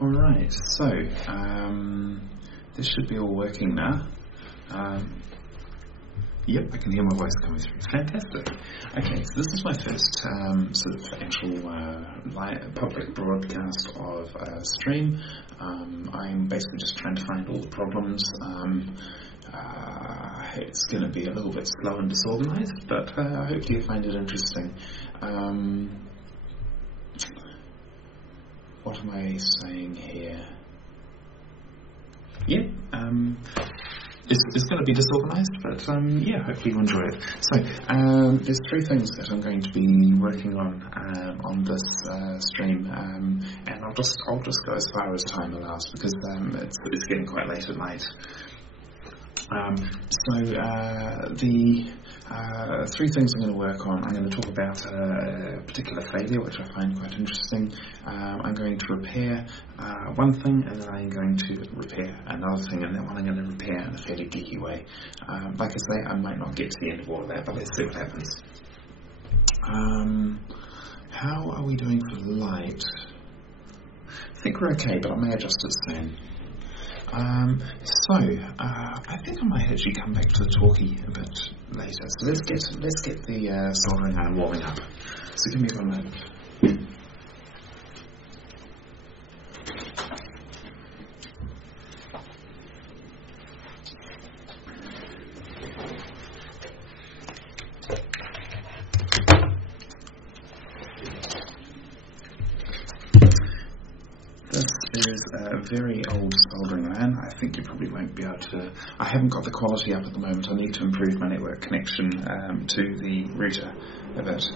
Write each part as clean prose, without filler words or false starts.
Alright, so this should be all working now. Yep, I can hear my voice coming through. Fantastic. Okay, so this is my first sort of actual public broadcast of a stream. I'm basically just trying to find all the problems. It's going to be a little bit slow and disorganized, but hopefully you find it interesting. What am I saying here? Yeah, it's going to be disorganized, but yeah, hopefully you enjoy it. So there's three things that I'm going to be working on this stream, and I'll just go as far as time allows because it's getting quite late at night. The three things I'm going to work on. I'm going to talk about a particular failure which I find quite interesting. I'm going to repair one thing, and then I'm going to repair another thing, and that one I'm going to repair in a fairly geeky way. Like I say, I might not get to the end of all of that, but let's see what happens. How are we doing for light? I think we're okay, but I may adjust it soon. I think I might actually come back to the talkie a bit later. So let's get the soldering iron warming up. So give me 1 moment. Very old soldering iron. I think you probably won't be able to. I haven't got the quality up at the moment. I need to improve my network connection to the router a bit,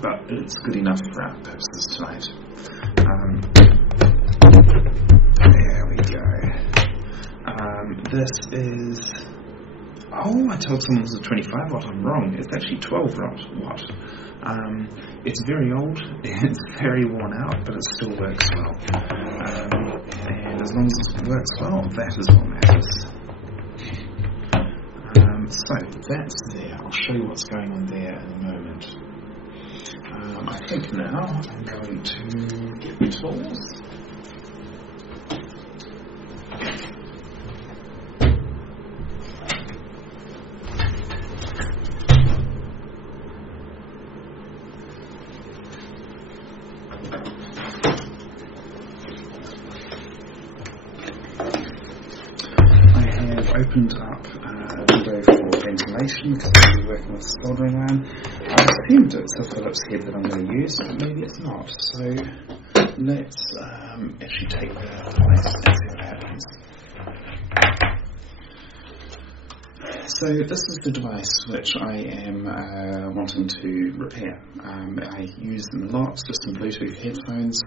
but it's good enough for our purposes tonight. There we go. This is. Oh, I told someone it was a 25 watt. I'm wrong. It's actually 12 watt. It's very old, it's very worn out, but it still works well. And as long as it works well, that is what matters. So that's there. I'll show you what's going on there in a moment. I think now I'm going to get my tools. Opened up a window for ventilation because I'm going to be working with soldering iron. I assumed it's a Phillips head that I'm going to use, but maybe it's not. So let's actually take the device and see what happens. So this is the device which I am wanting to repair. I use them a lot, just some Bluetooth headphones.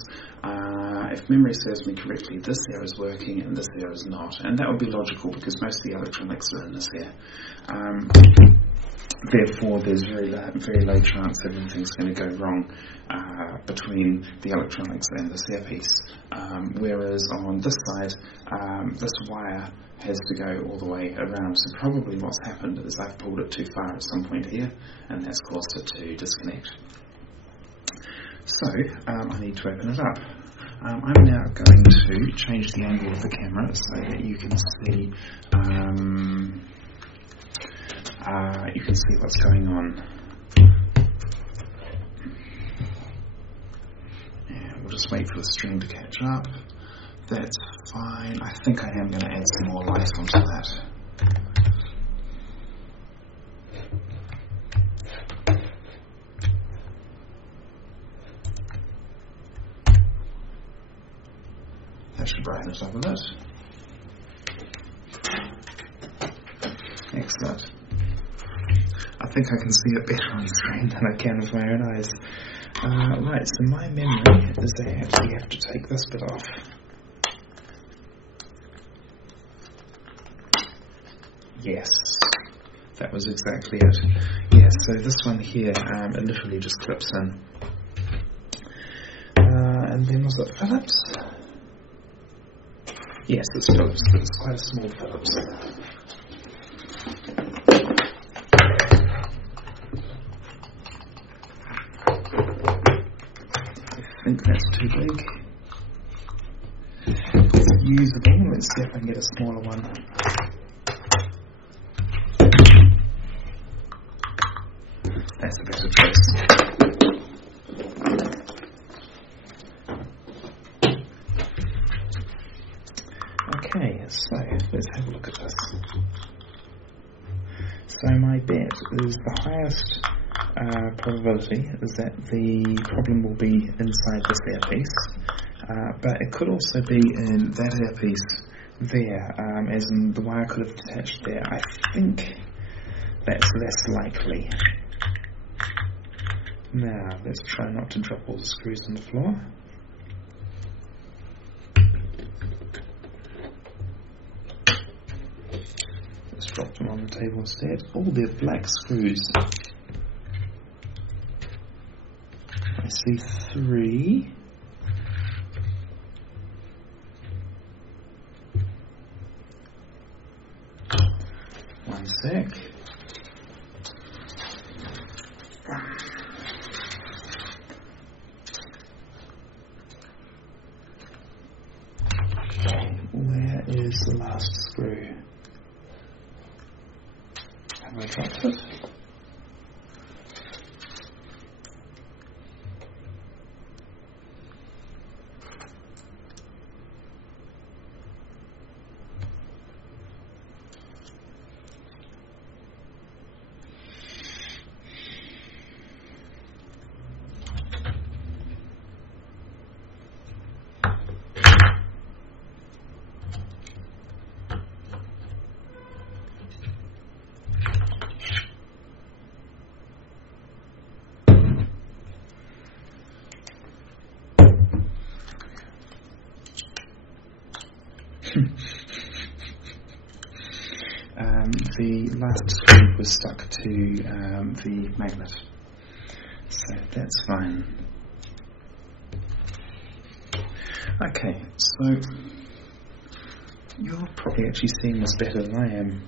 If memory serves me correctly, this ear is working and this ear is not. And that would be logical because most of the electronics are in this ear. Therefore, there's very low chance that everything's going to go wrong between the electronics and this earpiece. Whereas on this side, this wire has to go all the way around. So probably what's happened is I've pulled it too far at some point here, and that's caused it to disconnect. So I need to open it up. I'm now going to change the angle of the camera so that you can see what's going on. And we'll just wait for the stream to catch up. That's fine. I think I am going to add some more light onto that. That should brighten it up a bit. Excellent. I think I can see it better on screen than I can with my own eyes. Right, so my memory is that I actually have to take this bit off. Yes, that was exactly it. Yes, so this one here, it literally just clips in. And then was it Phillips? Yes, it's Phillips, but it's quite a small Phillips. I think that's too big. usable. Let's see if I can get a smaller one. That's a better choice. Okay, so let's have a look at this. So my bet is the highest probability is that the problem will be inside this earpiece, but it could also be in that earpiece there, as in the wire could have detached there. I think that's less likely. Now, let's try not to drop all the screws on the floor. Let's drop them on the table instead. Oh, they're black screws. I see 3. One sec. Where is the last screw? Have I dropped it? The last screw was stuck to the magnet, so that's fine. Okay, so you're probably actually seeing this better than I am.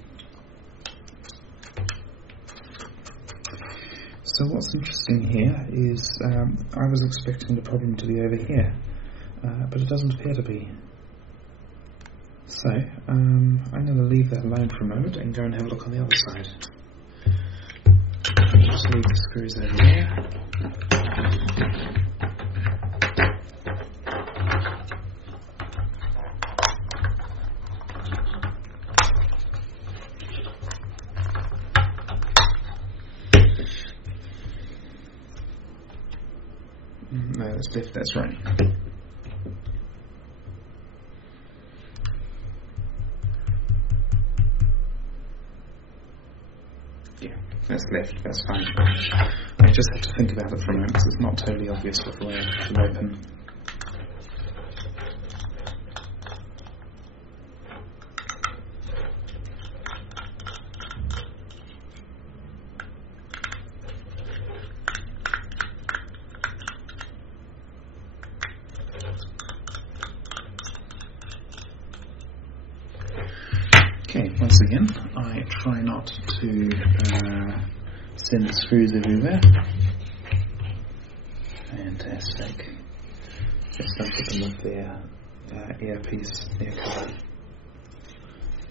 So what's interesting here is I was expecting the problem to be over here, but it doesn't appear to be. So, I'm going to leave that alone for a moment and go and have a look on the other side. I'll just leave the screws over there. No, that's left, that's right. That's left, that's fine. I just have to think about it for a moment because it's not totally obvious with the way I can open. Okay, once again, I try not to send the screws everywhere. Fantastic. Just don't put them with their earpiece, their cover.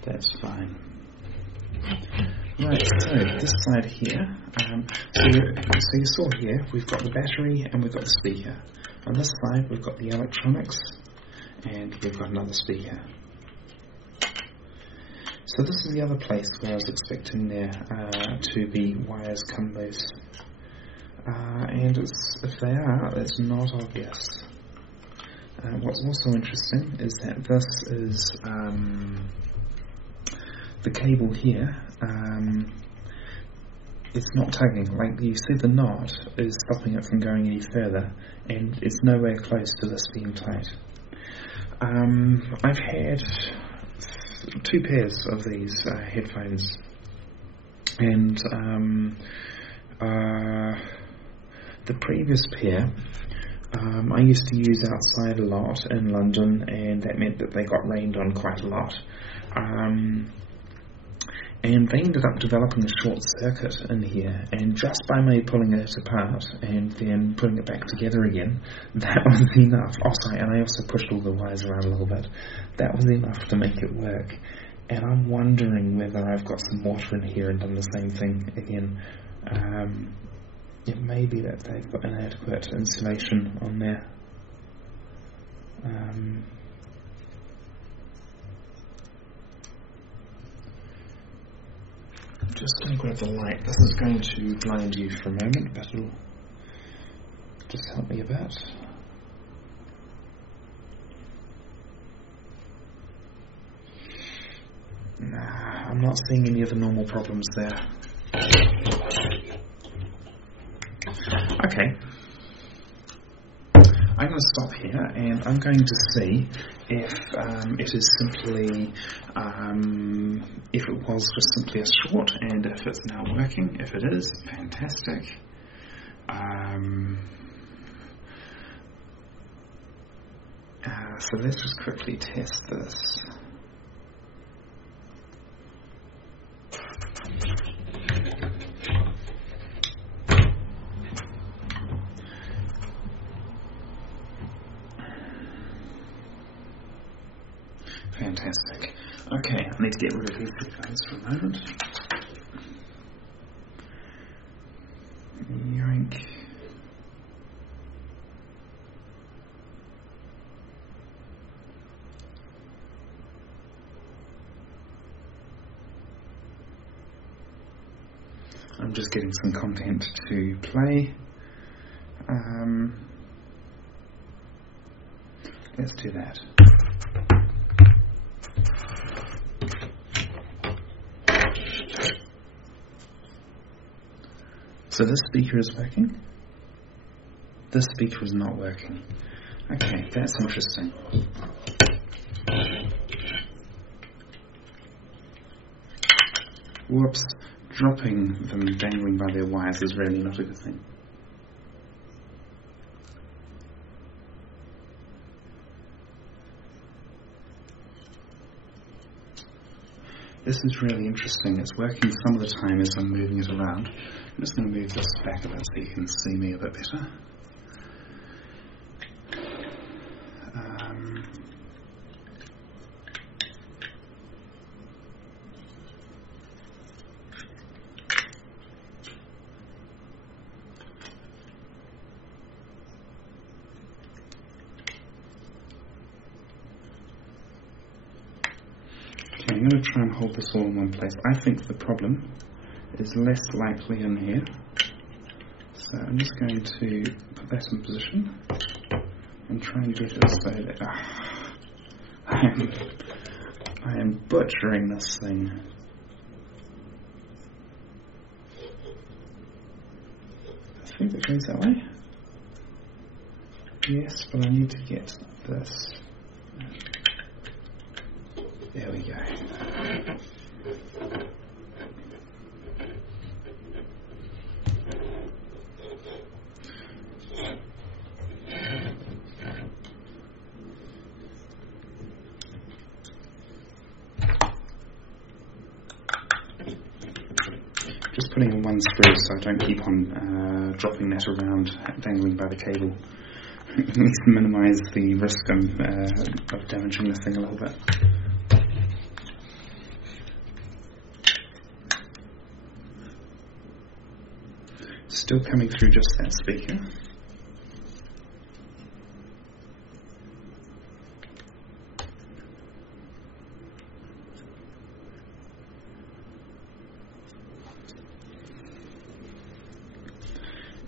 That's fine. Right, so this side here, so you saw here, we've got the battery and we've got the speaker. On this side, we've got the electronics and we've got another speaker. So this is the other place where I was expecting there to be wires come loose. And if they are, it's not obvious. What's also interesting is that this is the cable here. It's not tugging. Like you see, the knot is stopping it from going any further, and it's nowhere close to this being tight. I've had 2 pairs of these headphones, and the previous pair I used to use outside a lot in London, and that meant that they got rained on quite a lot. and they ended up developing a short circuit in here, and just by me pulling it apart and then putting it back together again, that was enough. Oh sorry, and I also pushed all the wires around a little bit. That was enough to make it work, and I'm wondering whether I've got some water in here and done the same thing again. It may be that they've got inadequate insulation on there. I'm just going to grab the light. This is going to blind you for a moment, but it'll just help me a bit. Nah, I'm not seeing any of the normal problems there. Okay. I'm going to stop here and I'm going to see if it is simply, if it was just simply a short and if it's now working. If it is, fantastic. So let's just quickly test this. Fantastic. Okay, I need to get rid of these guys for a moment. Yoink. I'm just getting some content to play. Let's do that. So this speaker is working. This speaker is not working. Okay, that's interesting. Whoops, dropping them dangling by their wires is really not a good thing. This is really interesting. It's working some of the time as I'm moving it around. I'm just going to move this back a bit so you can see me a bit better. Okay, I'm going to try and hold this all in one place. I think the problem is less likely in here. So I'm just going to put that in position and try and get it so that I am butchering this thing. I think it goes that way. Yes, but I need to get this. There we go. Just putting in one screw so I don't keep on dropping that around, dangling by the cable. At least minimise the risk of damaging the thing a little bit. Still coming through just that speaker.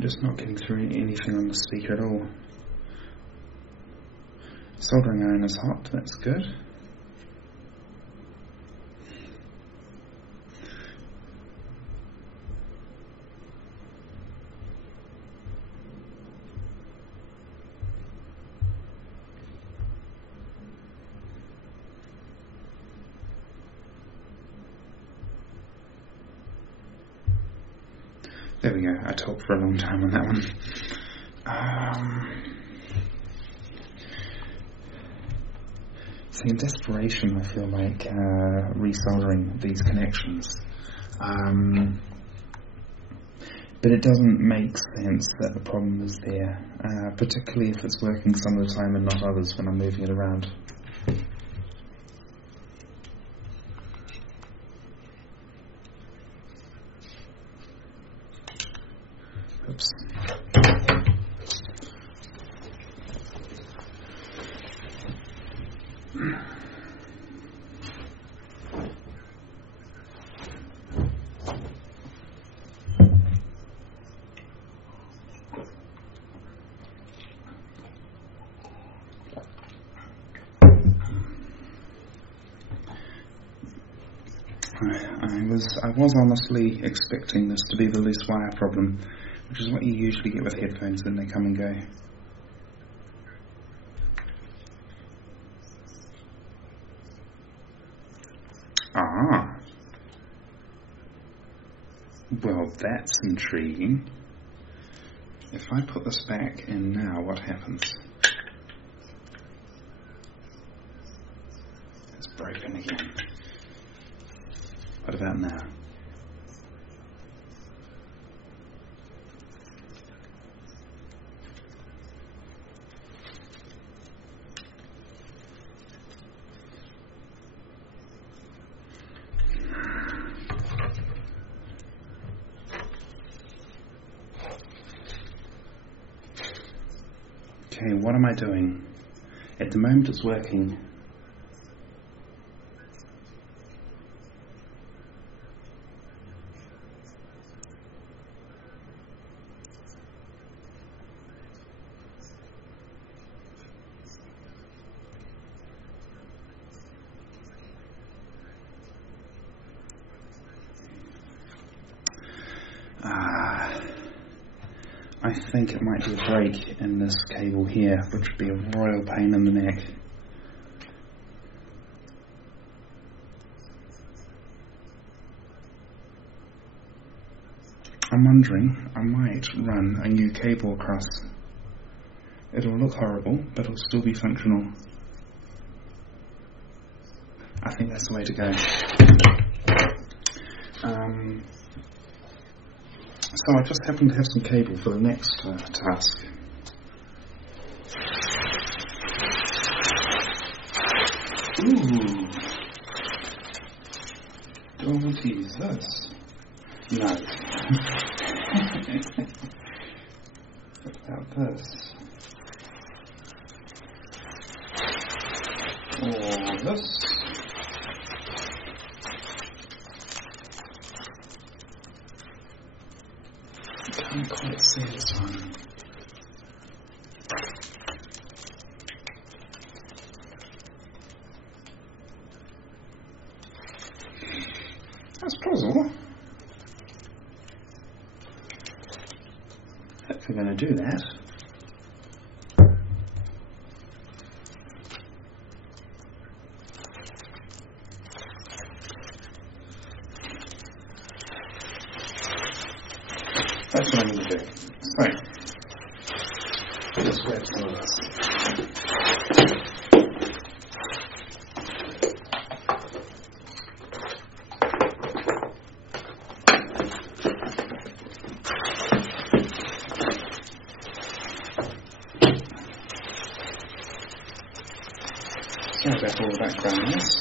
Just not getting through anything on the speaker at all. Soldering iron is hot, that's good. There we go, I talked for a long time on that one. So See, in desperation, I feel like resoldering these connections. But it doesn't make sense that the problem is there, particularly if it's working some of the time and not others when I'm moving it around. Oops. I was honestly expecting this to be the loose wire problem, which is what you usually get with headphones when they come and go. Ah. Well, that's intriguing. If I put this back in now, what happens? It's broken again. What about now? Okay, what am I doing? At the moment it's working. I think it might be a break in this cable here, which would be a royal pain in the neck. I'm wondering, I might run a new cable across. It'll look horrible, but it'll still be functional. I think that's the way to go. So I just happen to have some cable for the next task. Ooh. Do I want to use this? No. What about this? Or this? I can't quite see this one. That's plausible. If we're going to do that. That's what I need to do. So, let's grab some of this. Sorry about all the background noise.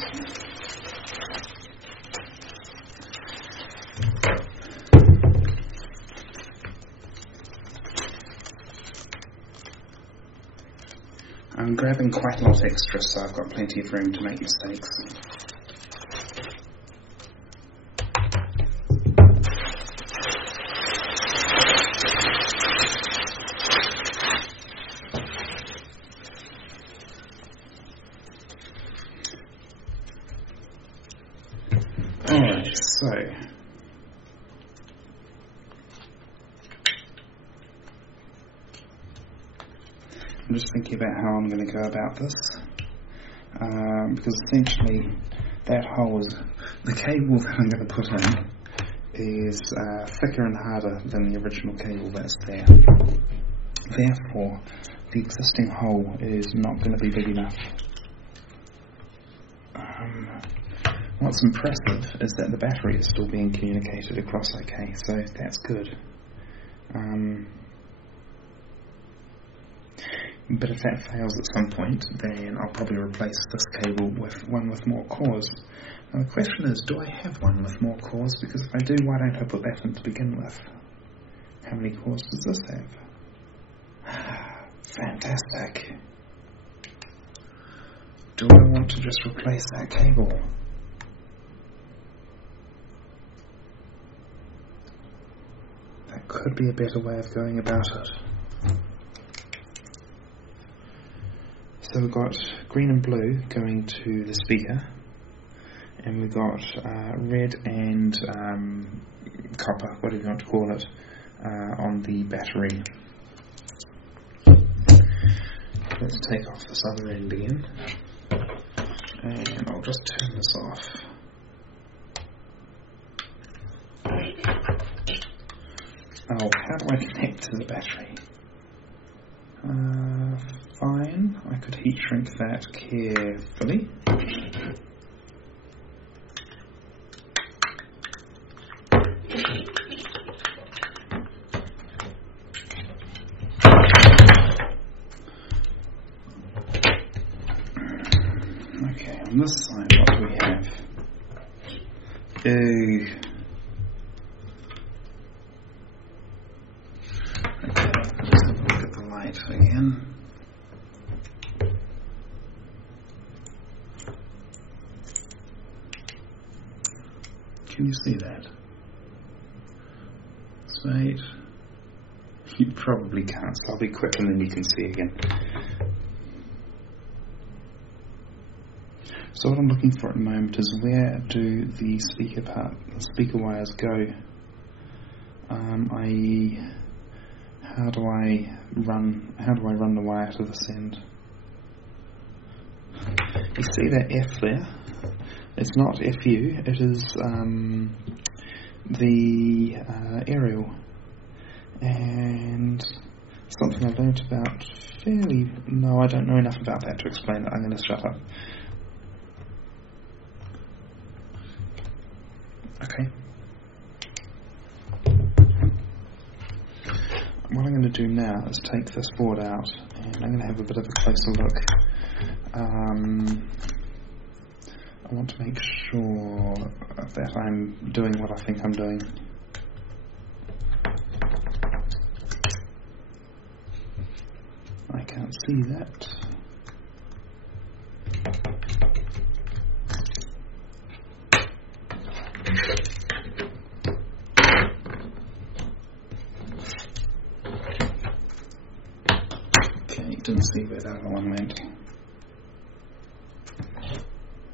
I'm grabbing quite a lot extra, so I've got plenty of room to make mistakes. Alright, so I'm just thinking about how I'm going to go about this, because essentially that hole is, the cable that I'm going to put in is thicker and harder than the original cable that's there. Therefore, the existing hole is not going to be big enough. What's impressive is that the battery is still being communicated across okay, so that's good. But if that fails at some point, then I'll probably replace this cable with one with more cores. Now the question is, do I have one with more cores? Because if I do, why don't I put that in to begin with? How many cores does this have? Fantastic. Do I want to just replace that cable? That could be a better way of going about it. So we've got green and blue going to the speaker, and we've got red and copper, whatever you want to call it, on the battery. Let's take off this other end again, and I'll just turn this off. Oh, how do I connect to the battery? Fine, I could heat shrink that carefully. Okay, on this side, what do we have? Okay, let's have a look at the light again. Can you see that? Wait. You probably can't, so I'll be quick and then you can see again. So what I'm looking for at the moment is, where do the speaker wires go? I.e., how do I run the wire to this end? You see that F there? It's not FU, it is the aerial, and something I learnt about no, I don't know enough about that to explain it. I'm going to shut up. Okay. What I'm going to do now is take this board out, and I'm going to have a bit of a closer look. I want to make sure that I'm doing what I think I'm doing. I can't see that. Okay, didn't see where that other one went.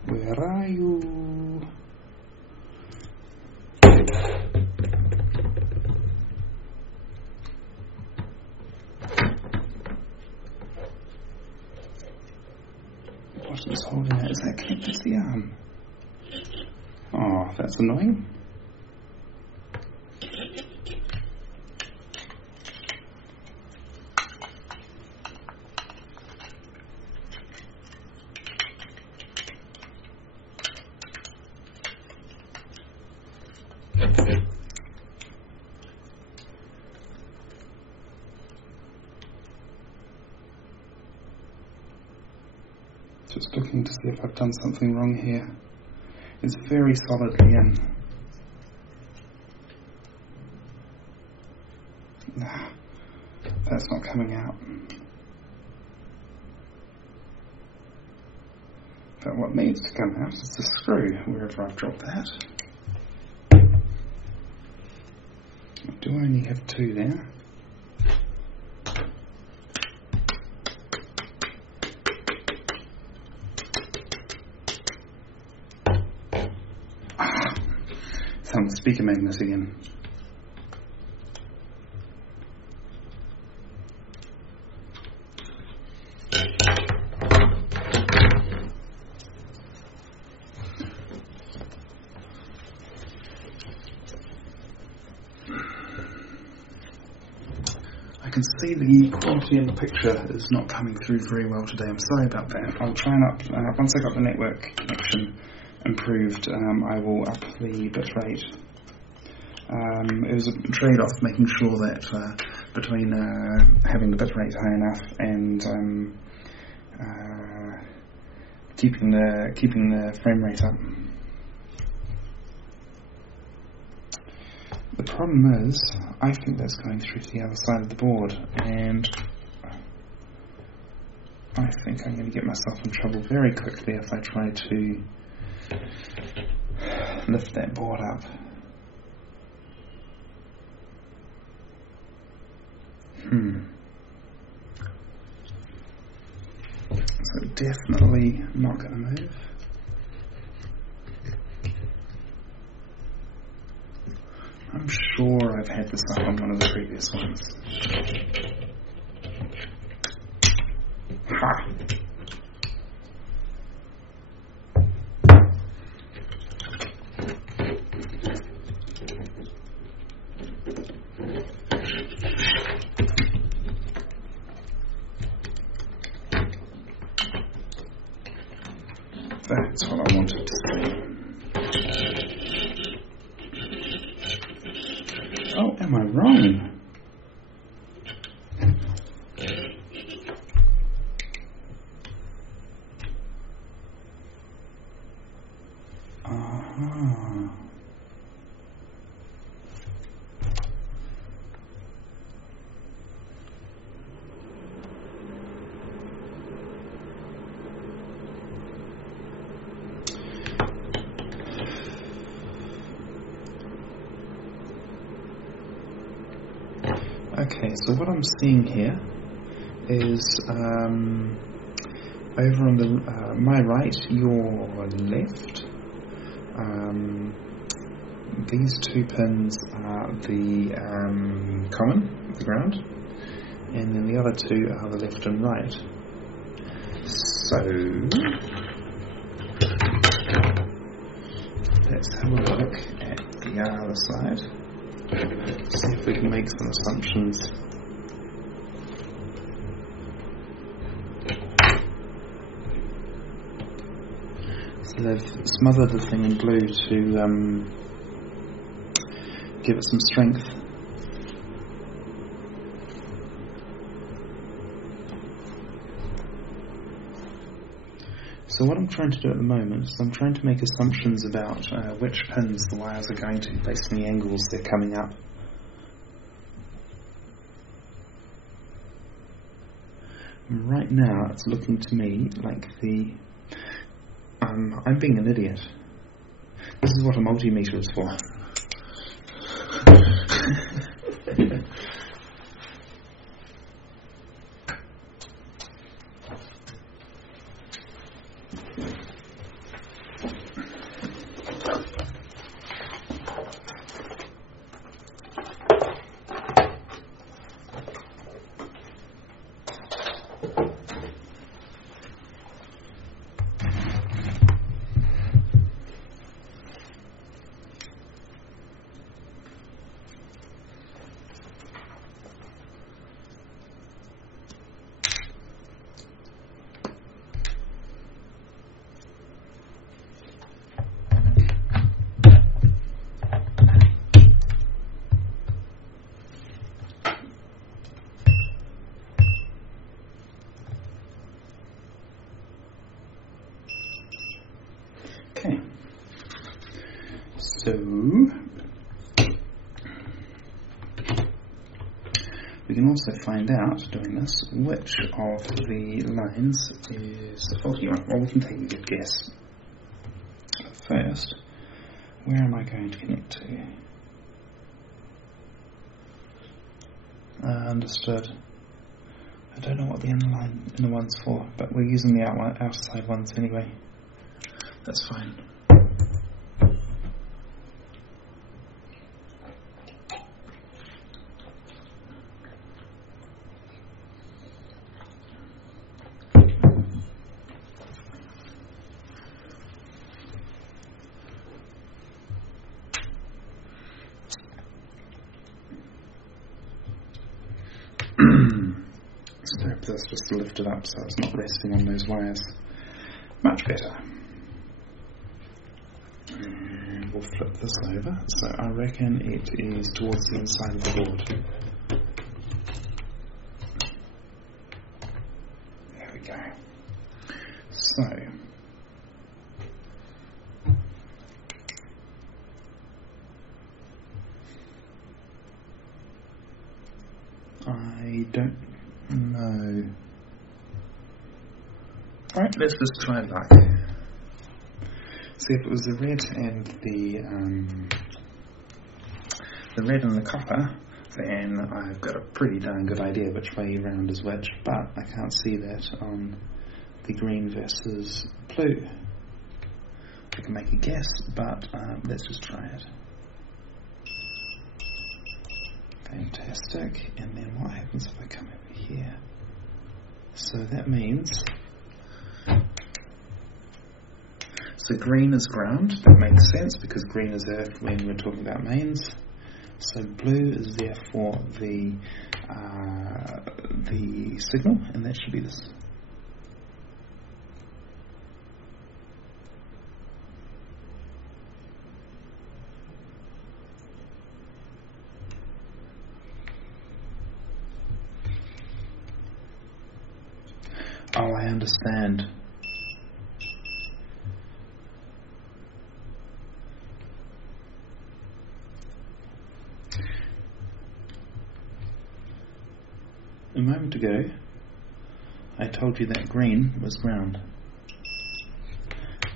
Where are you? What is holding that? Is that connected to the arm? Oh, that's annoying. Just looking to see if I've done something wrong here. It's very solidly in. Nah, that's not coming out. But what needs to come out is the screw, wherever I've dropped that. I do only have two there. Some speaker magnet again. I can see the quality in the picture is not coming through very well today. I'm sorry about that. I'll try and once I got the network connection improved, I will up the bitrate. It was a trade-off making sure that between having the bitrate high enough and keeping the frame rate up. The problem is, I think that's going through to the other side of the board, and I think I'm going to get myself in trouble very quickly if I try to lift that board up. So definitely not going to move. I'm sure I've had this up on one of the previous ones. Ha! That's what I wanted to see. Oh, am I wrong? Okay, so what I'm seeing here is over on the my right, your left. These two pins are the common, the ground, and then the other two are the left and right. So let's have a look at the other side. See if we can make some assumptions. So they've smothered the thing in glue to give it some strength. So what I'm trying to do at the moment is I'm trying to make assumptions about which pins the wires are going to based on the angles they're coming up. And right now it's looking to me like the... I'm being an idiot. This is what a multimeter is for. Okay, so we can also find out, doing this, which of the lines is the faulty one. Well, we can take a good guess. First, where am I going to connect to? Understood. I don't know what the inner one's for, but we're using the outside ones anyway. That's fine. lift it up so it's not resting on those wires. Much better. And we'll flip this over. So I reckon it is towards the inside of the board. There we go. So I don't know. Alright, let's just try luck. See if it was the red and the red and the copper, then I've got a pretty darn good idea which way round is which, but I can't see that on the green versus blue. I can make a guess, but let's just try it. Fantastic. And then what happens if I come over here? So that means, so green is ground. That makes sense because green is earth when we're talking about mains. So blue is therefore the signal, and that should be this. Oh, I understand. A moment ago, I told you that green was ground.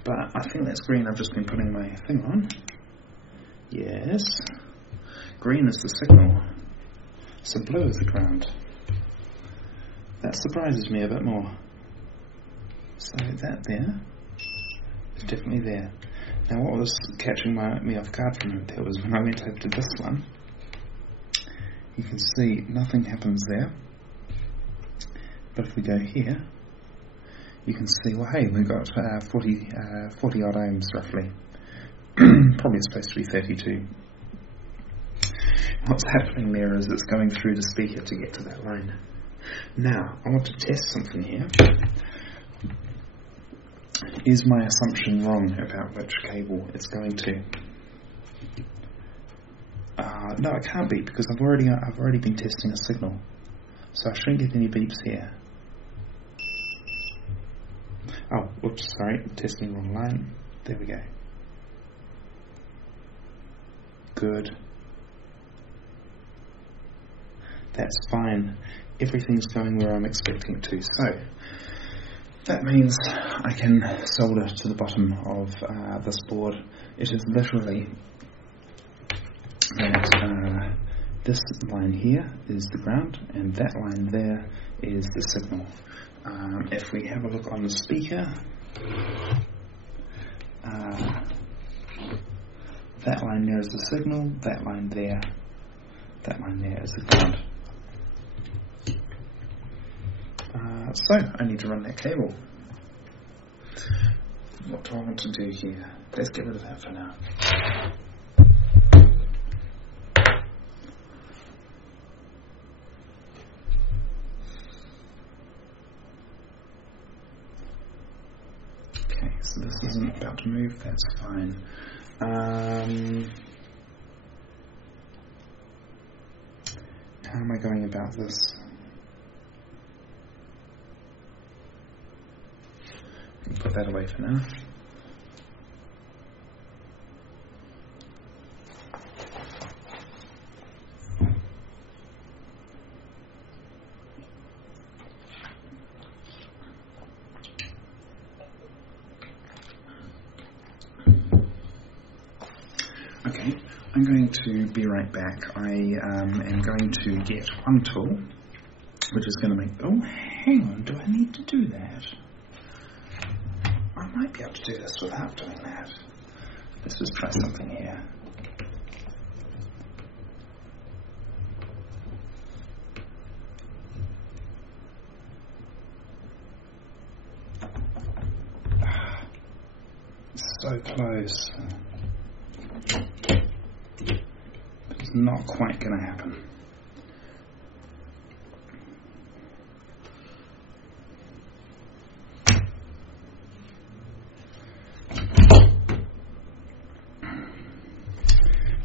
But I think that's green. I've just been putting my thing on. Yes. Green is the signal. So blue is the ground. That surprises me a bit more. So that there is definitely there. Now what was catching me off guard from it there was when I went over to this one, you can see nothing happens there. But if we go here, you can see, well hey, we've got 40 odd ohms roughly. Probably supposed to be 32. What's happening there is it's going through the speaker to get to that line. Now, I want to test something here. Is my assumption wrong about which cable it's going to? No, it can't be because I've already been testing a signal, so I shouldn't get any beeps here. Oh, whoops, sorry, testing wrong line. There we go. Good. That's fine. Everything's going where I'm expecting it to. So that means I can solder to the bottom of this board. It is literally that this line here is the ground and that line there is the signal. If we have a look on the speaker, that line there is the signal, that line there is the ground. So I need to run that cable. What do I want to do here? Let's get rid of that for now. Okay, so this isn't about to move, that's fine. How am I going about this? Put that away for now. Okay, I'm going to be right back. I am going to get one tool, which is going to make... Oh, hang on, do I need to do that? I might be able to do this without doing that. Let's just try something here. So close. It's not quite going to happen.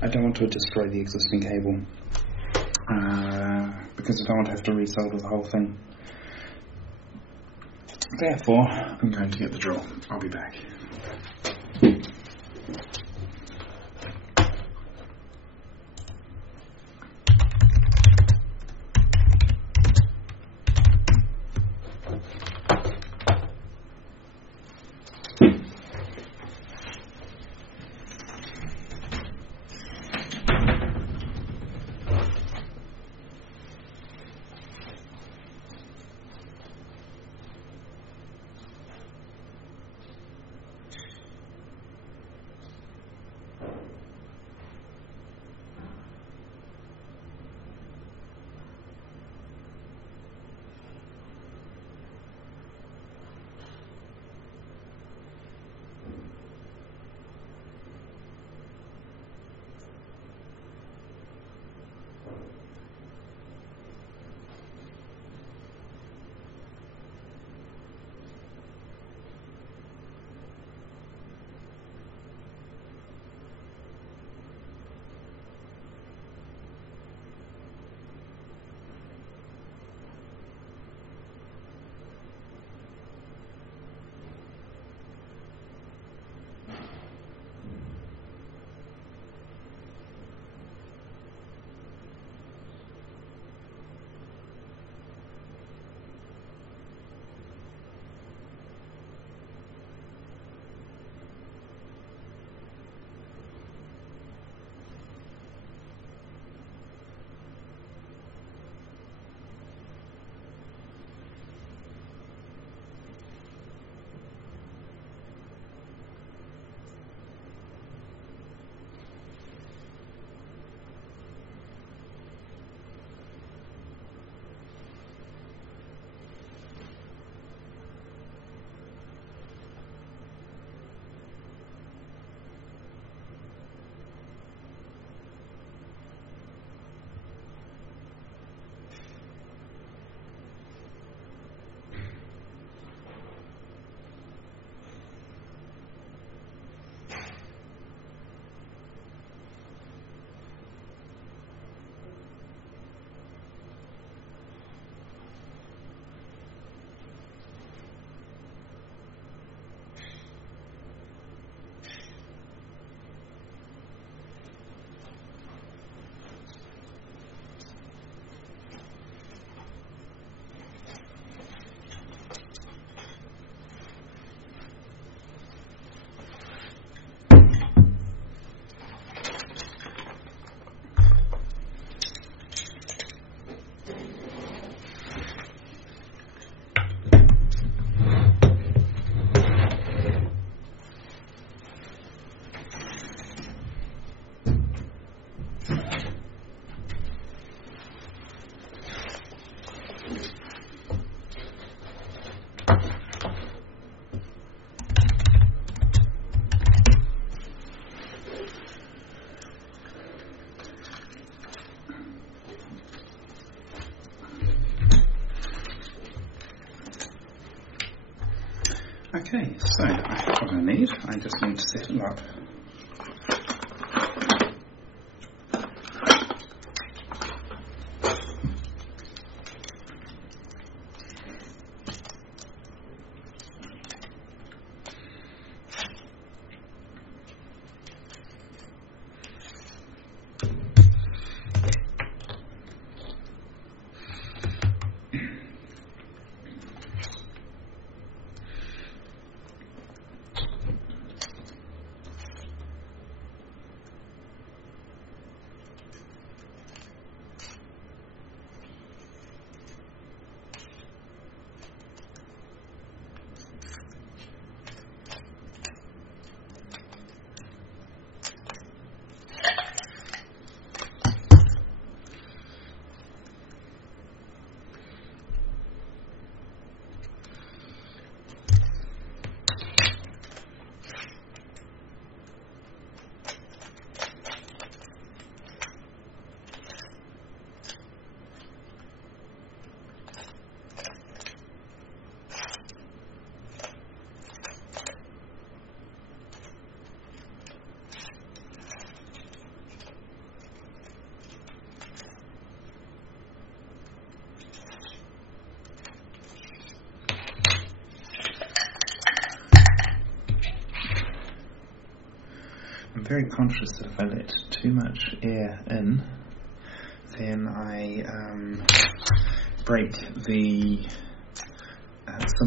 I don't want to destroy the existing cable because I don't want to have to resolder the whole thing. Therefore, I'm going to get the drill. I'll be back. Okay, so I have what I need. I just need to set it up. very conscious that if I let too much air in, then I break some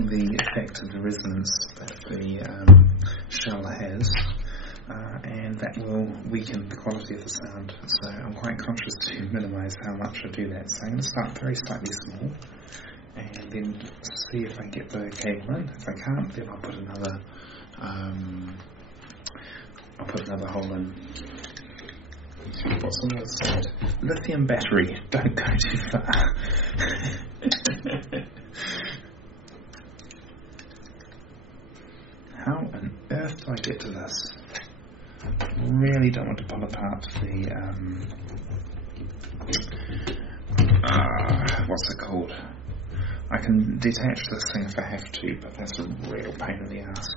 of the effect of the resonance that the shell has, and that will weaken the quality of the sound. So I'm quite conscious to minimise how much I do that. So I'm going to start very slightly small, and then see if I get the cable in. If I can't, then I'll put another hole in. What's on the other side? Lithium battery. Don't go too far. How on earth do I get to this? Really don't want to pull apart the what's it called? I can detach this thing if I have to, but that's a real pain in the ass.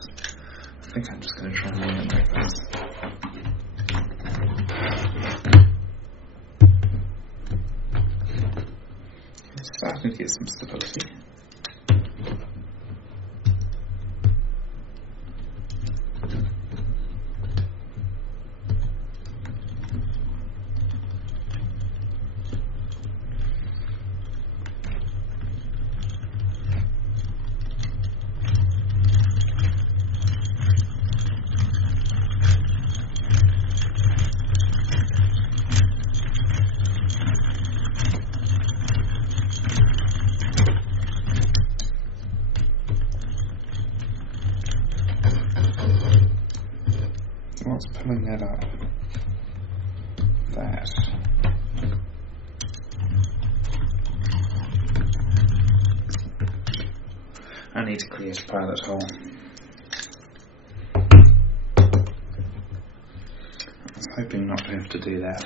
I think I'm just going to try and leave it like this. It's starting to get some stability. What's pulling that up? That. I need to create a pilot hole. I was hoping not to have to do that.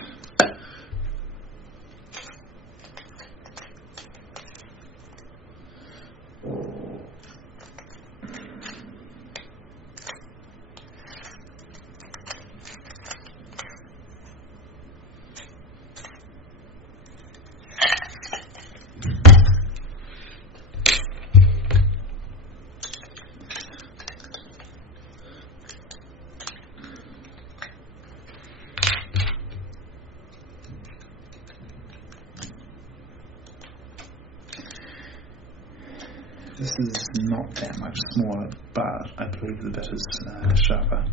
This is not that much smaller, but I believe the bit is sharper.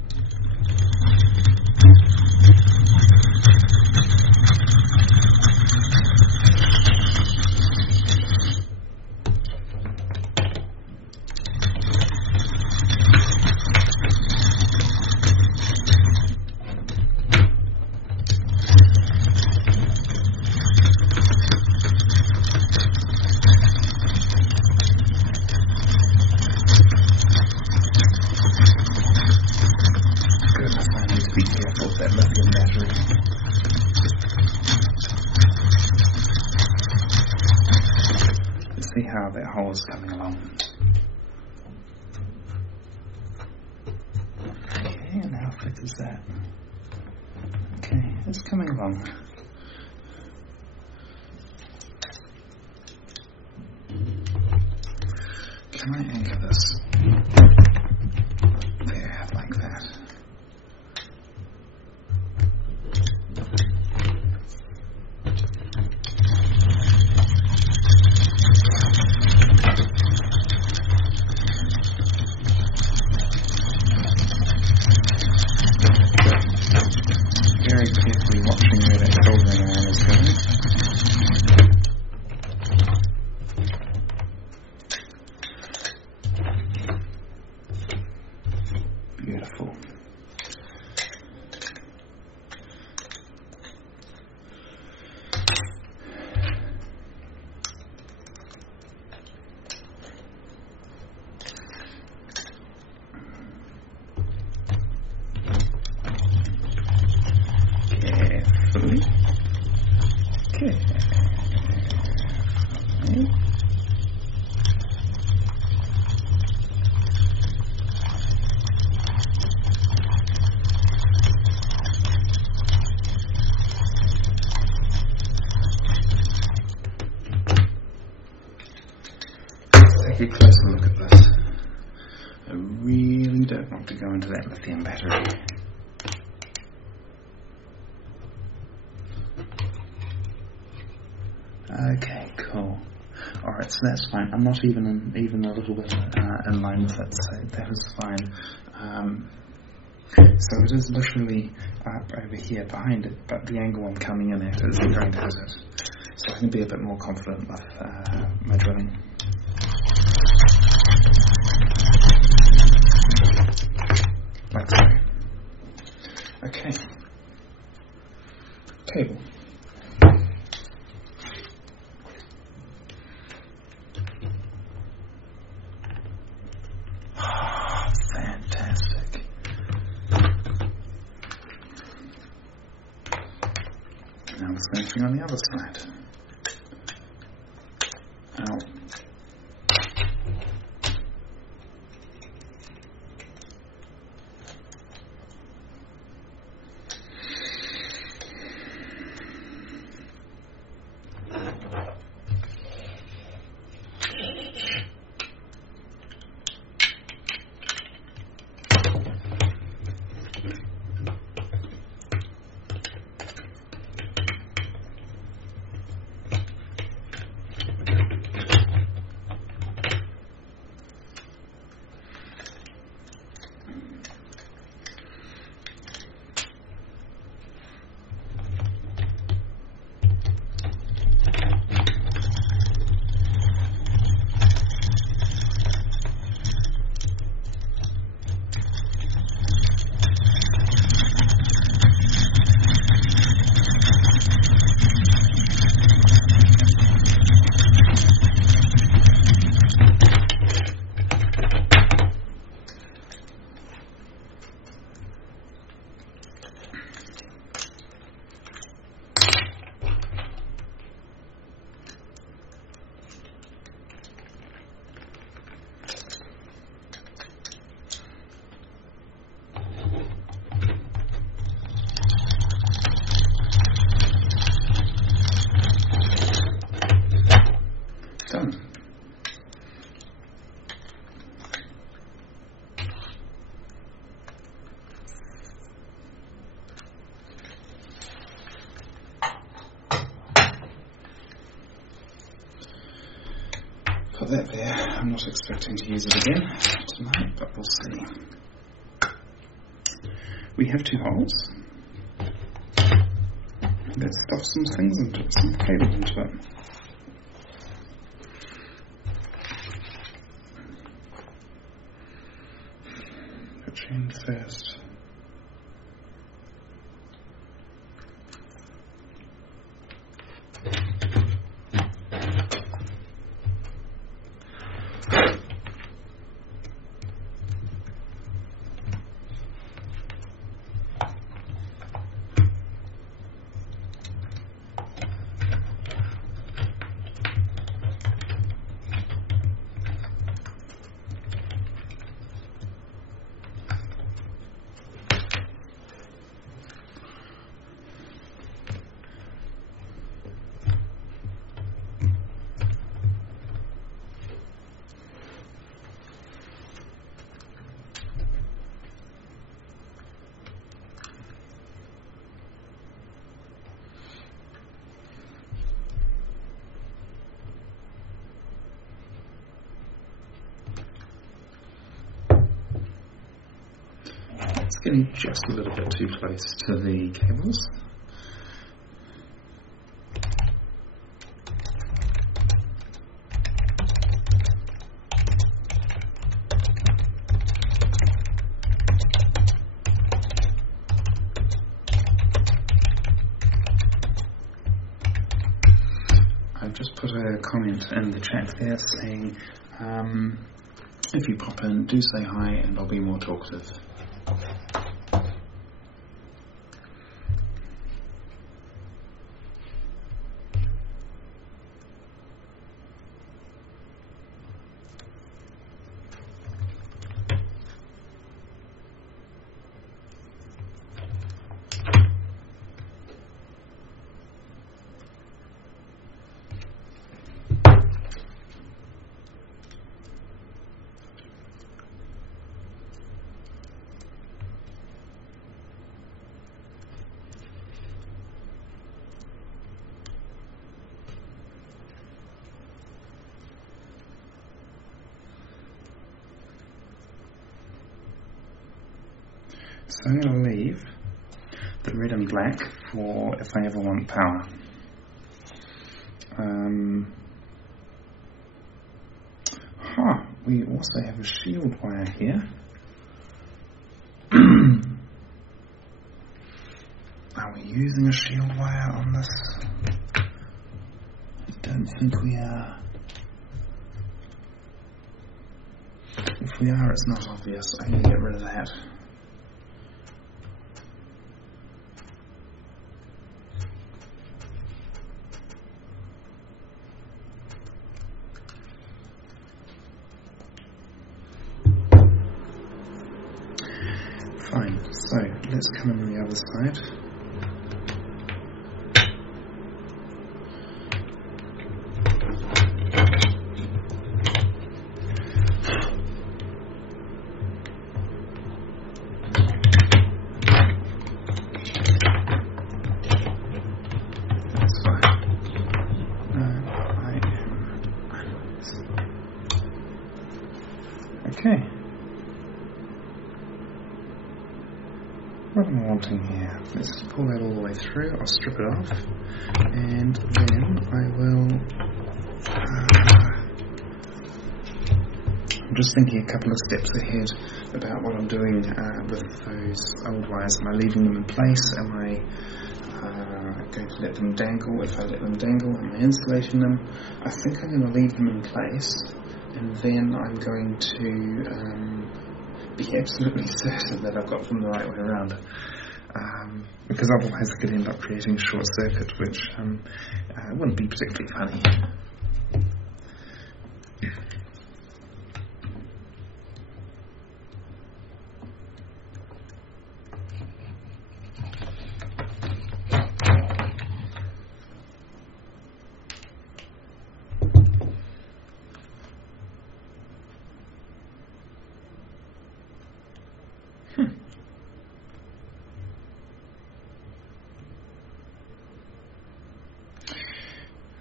Be careful with that lithium battery. Let's see how that hole is coming along. Okay, and how thick is that? Okay, it's coming along. Can I anchor this? There, like that. Very carefully watching where that soldering iron is going. Beautiful. Carefully. Let's take a closer look at this. I really don't want to go into that lithium battery. Okay, cool. Alright, so that's fine. I'm not even a little bit in line with it, so that is fine. So it is literally up over here behind it, but the angle I'm coming in at isn't going to hit it. So I can be a bit more confident with my drilling. Like so. Okay. Cable. Fantastic. Now the same thing on the other side. Ow. Done. For that there, I'm not expecting to use it again tonight, but we'll see. We have 2 holes. Let's stuff some things into it, some cable into it. Chain first. It's getting just a little bit too close to the cables. I've just put a comment in the chat there saying, if you pop in, do say hi and I'll be more talkative. So I'm going to leave the red and black for if I ever want power. We also have a shield wire here. Are we using a shield wire on this? I don't think we are. If we are, it's not obvious. I need to get rid of that. Fine, so let's come in on the other side. That's fine. Okay. What am I wanting here? Let's pull that all the way through. I'll strip it off, and then I will. I'm just thinking a couple of steps ahead about what I'm doing with those old wires. Am I leaving them in place? Am I going to let them dangle? If I let them dangle, am I insulating them? I think I'm going to leave them in place, and then I'm going to be absolutely certain that I've got them the right way around, because otherwise I could end up creating a short circuit, which wouldn't be particularly funny.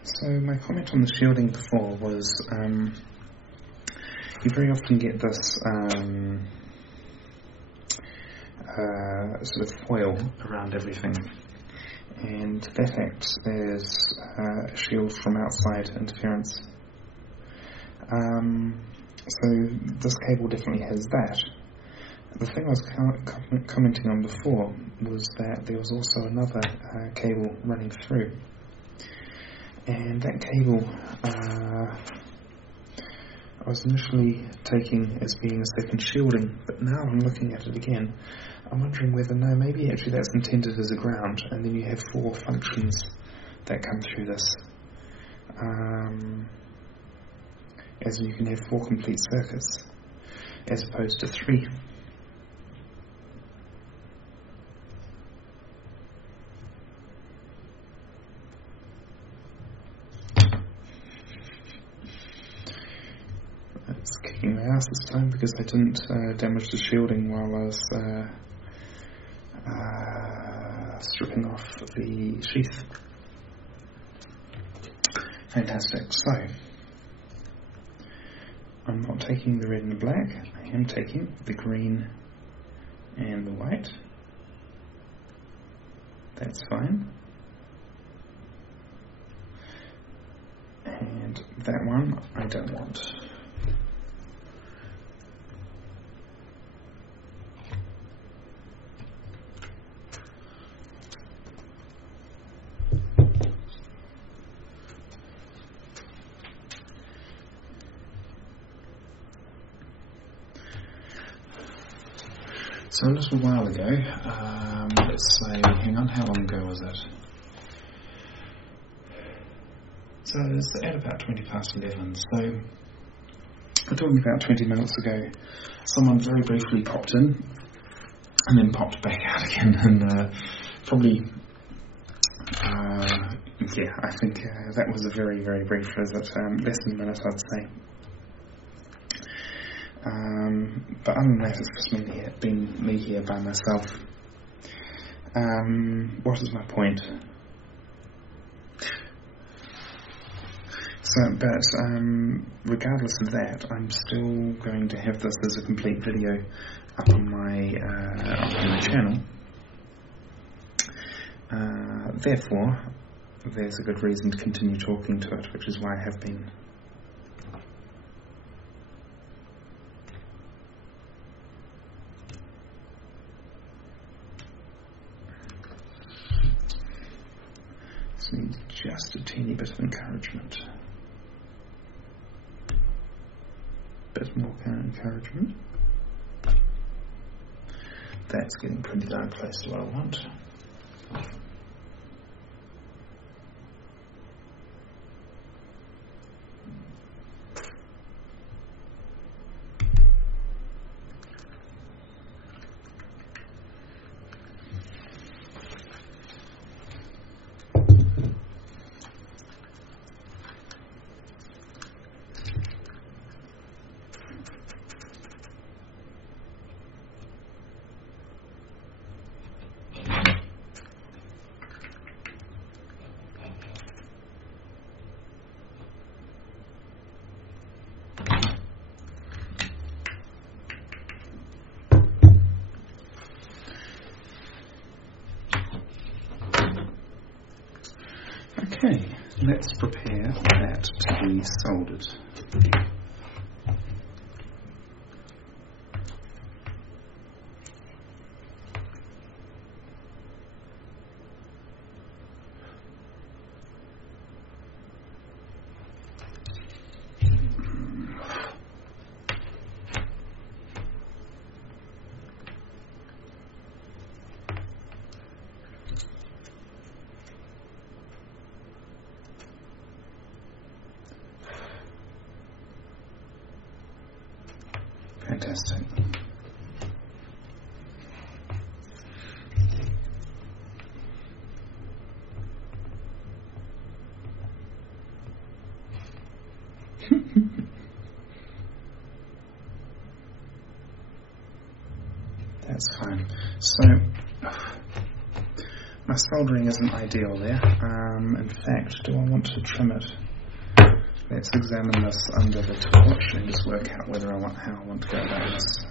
So my comment on the shielding before was you very often get this sort of foil around everything, and that acts as a shield from outside interference. So this cable definitely has that. The thing I was commenting on before was that there was also another cable running through. And that cable I was initially taking as being a second shielding, but now I'm looking at it again, I'm wondering whether, no, maybe actually that's intended as a ground, and then you have 4 functions that come through this. As you can have 4 complete circuits, as opposed to 3. It's kicking my ass this time because I didn't damage the shielding while I was stripping off the sheath. Fantastic. So, I'm not taking the red and the black, I am taking the green and the white. That's fine. And that one I don't want. So a little while ago, let's say, hang on, how long ago was it? So it's at about 11:20. So we're talking about 20 minutes ago. Someone very briefly popped in and then popped back out again, and probably, I think that was a very, very brief visit, less than a minute, I'd say. But other than that, it's just been me here by myself. What is my point? Regardless of that, I'm still going to have this as a complete video up on my channel. Therefore, there's a good reason to continue talking to it, which is why I have been. This needs just a teeny bit of encouragement. Bit more encouragement. That's getting pretty darn close to what I want. Okay, let's prepare that to be soldered. Fantastic. That's fine. So, my soldering isn't ideal there. In fact, do I want to trim it? Let's examine this under the torch and just work out whether how I want to go about this.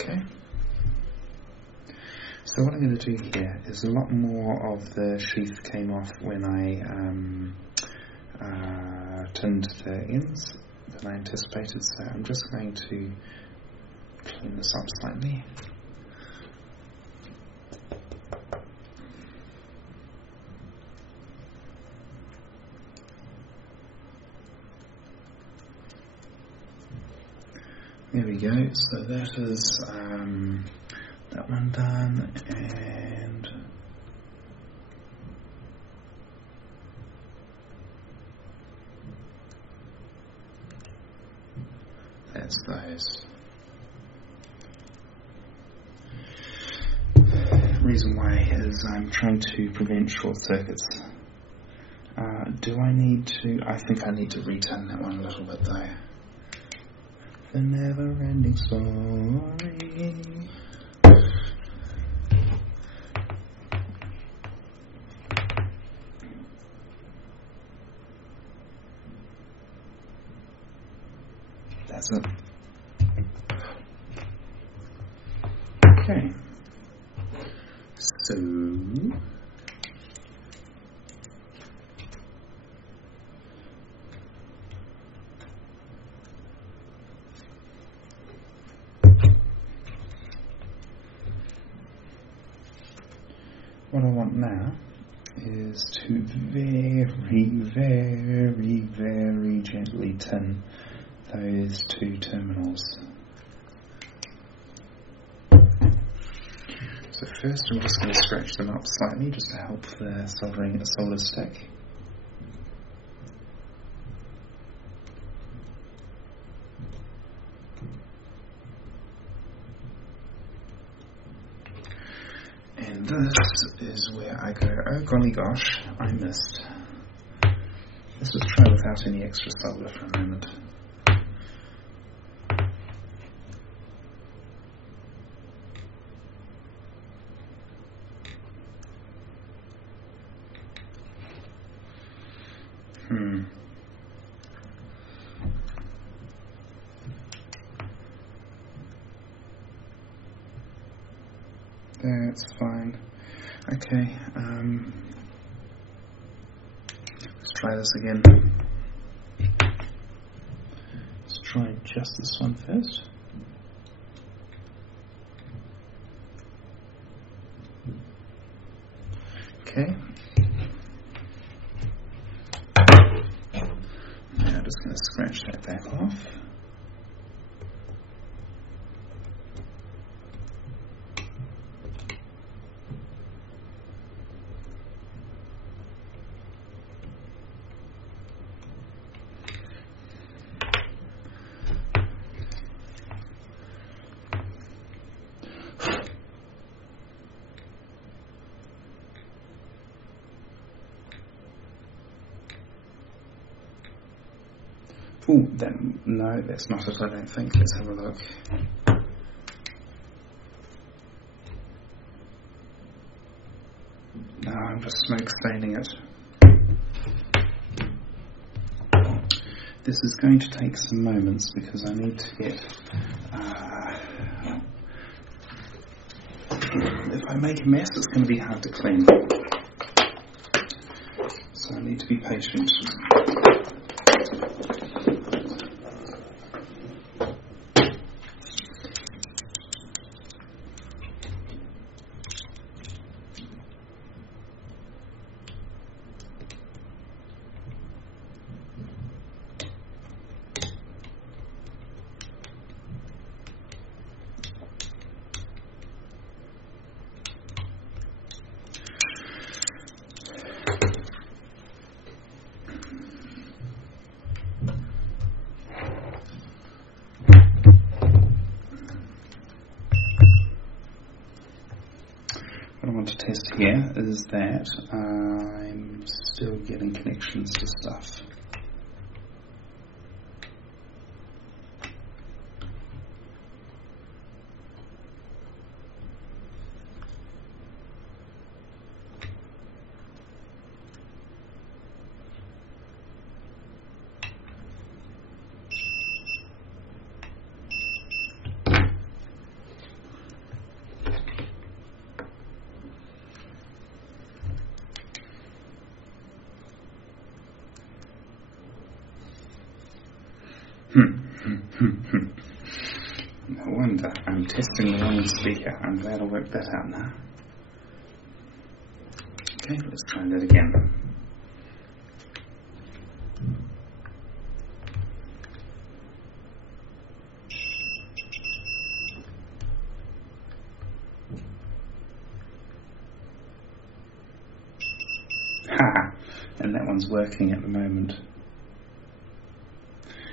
Okay. So what I'm going to do here is a lot more of the sheath came off when I tinned the ends than I anticipated, so I'm just going to clean this up slightly. There we go, so that is that one done, and that's those. The reason why is I'm trying to prevent short circuits. Do I need to? I think I need to return that one a little bit though. The never-ending story. That's it. Okay. So what I want now is to very, very, very gently tin those two terminals. So first I'm just going to scratch them up slightly just to help the solder stick. And this is where I go, oh golly gosh, I missed. Let's just try without any extra solder for a moment. That's fine. Okay, let's try this again. Let's try just this one first. Okay. Now I'm just going to scratch that back off. Ooh, no, that's not it, I don't think. Let's have a look. No, I'm just smoke staining it. This is going to take some moments because I need to get... if I make a mess, it's going to be hard to clean. So I need to be patient. What I want to test here is that I'm still getting connections to stuff. No wonder, I'm testing the wrong speaker. I'm glad I worked that out now. Okay, let's try that again. Ha! And that one's working at the moment.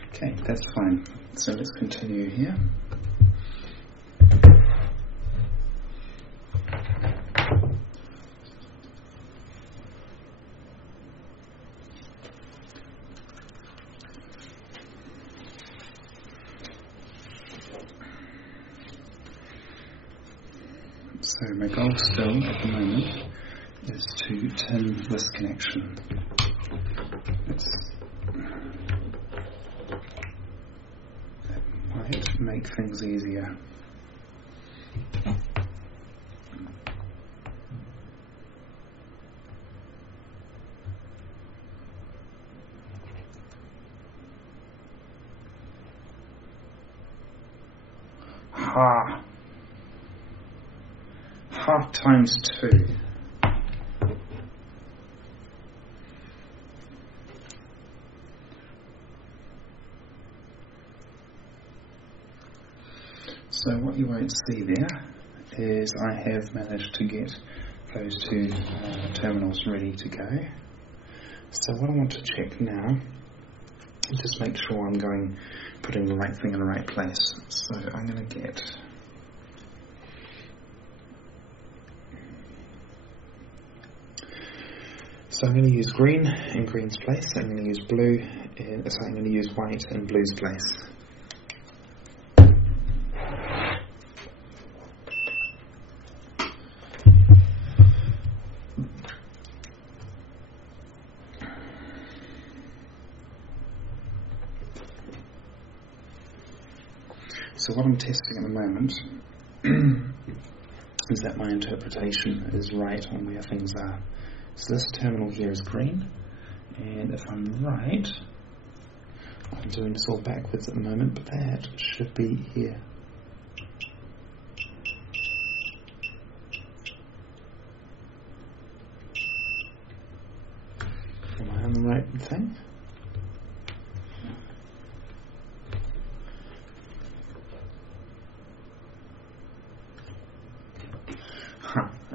Okay, that's fine. So let's continue here. So my goal still at the moment is to tin this connection. That might make things easier. Ha! Half times 2. So what you won't see there is I have managed to get those two terminals ready to go. So what I want to check now is just make sure I'm putting the right thing in the right place. So I'm going to get I'm going to use green in green's place, I'm going to use blue, I'm going to use white in blue's place. So what I'm testing at the moment is that my interpretation is right on where things are. So this terminal here is green, and if I'm right, I'm doing this all backwards at the moment, but that should be here. Am I on the right thing?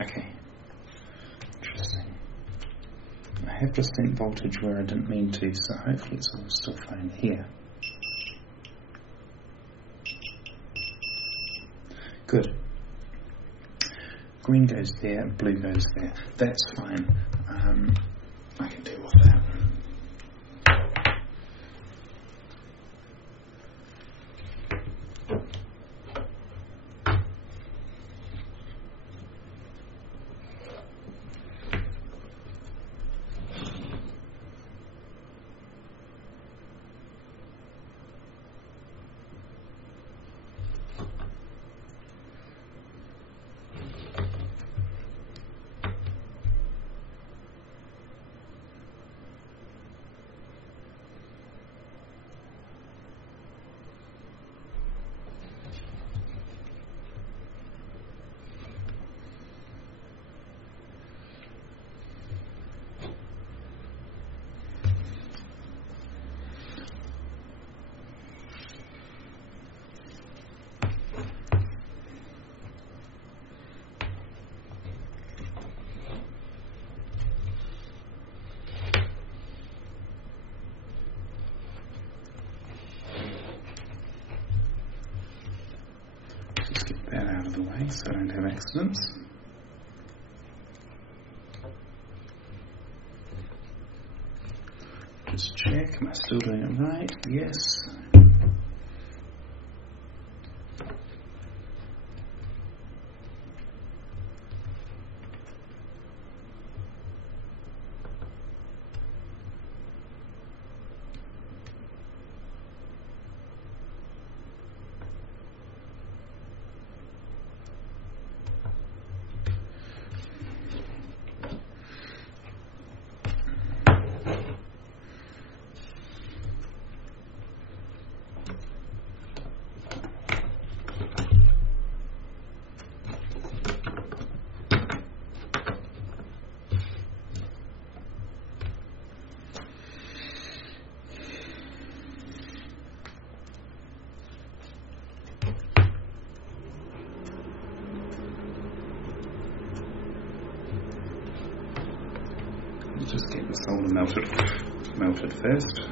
Okay. Interesting. I have just sent voltage where I didn't mean to, so hopefully it's all still fine here. Good. Green goes there, blue goes there. That's fine. I can deal with that. Just get that out of the way so I don't have accidents. Just check, am I still doing it right? Yes. Just get the solder melted first.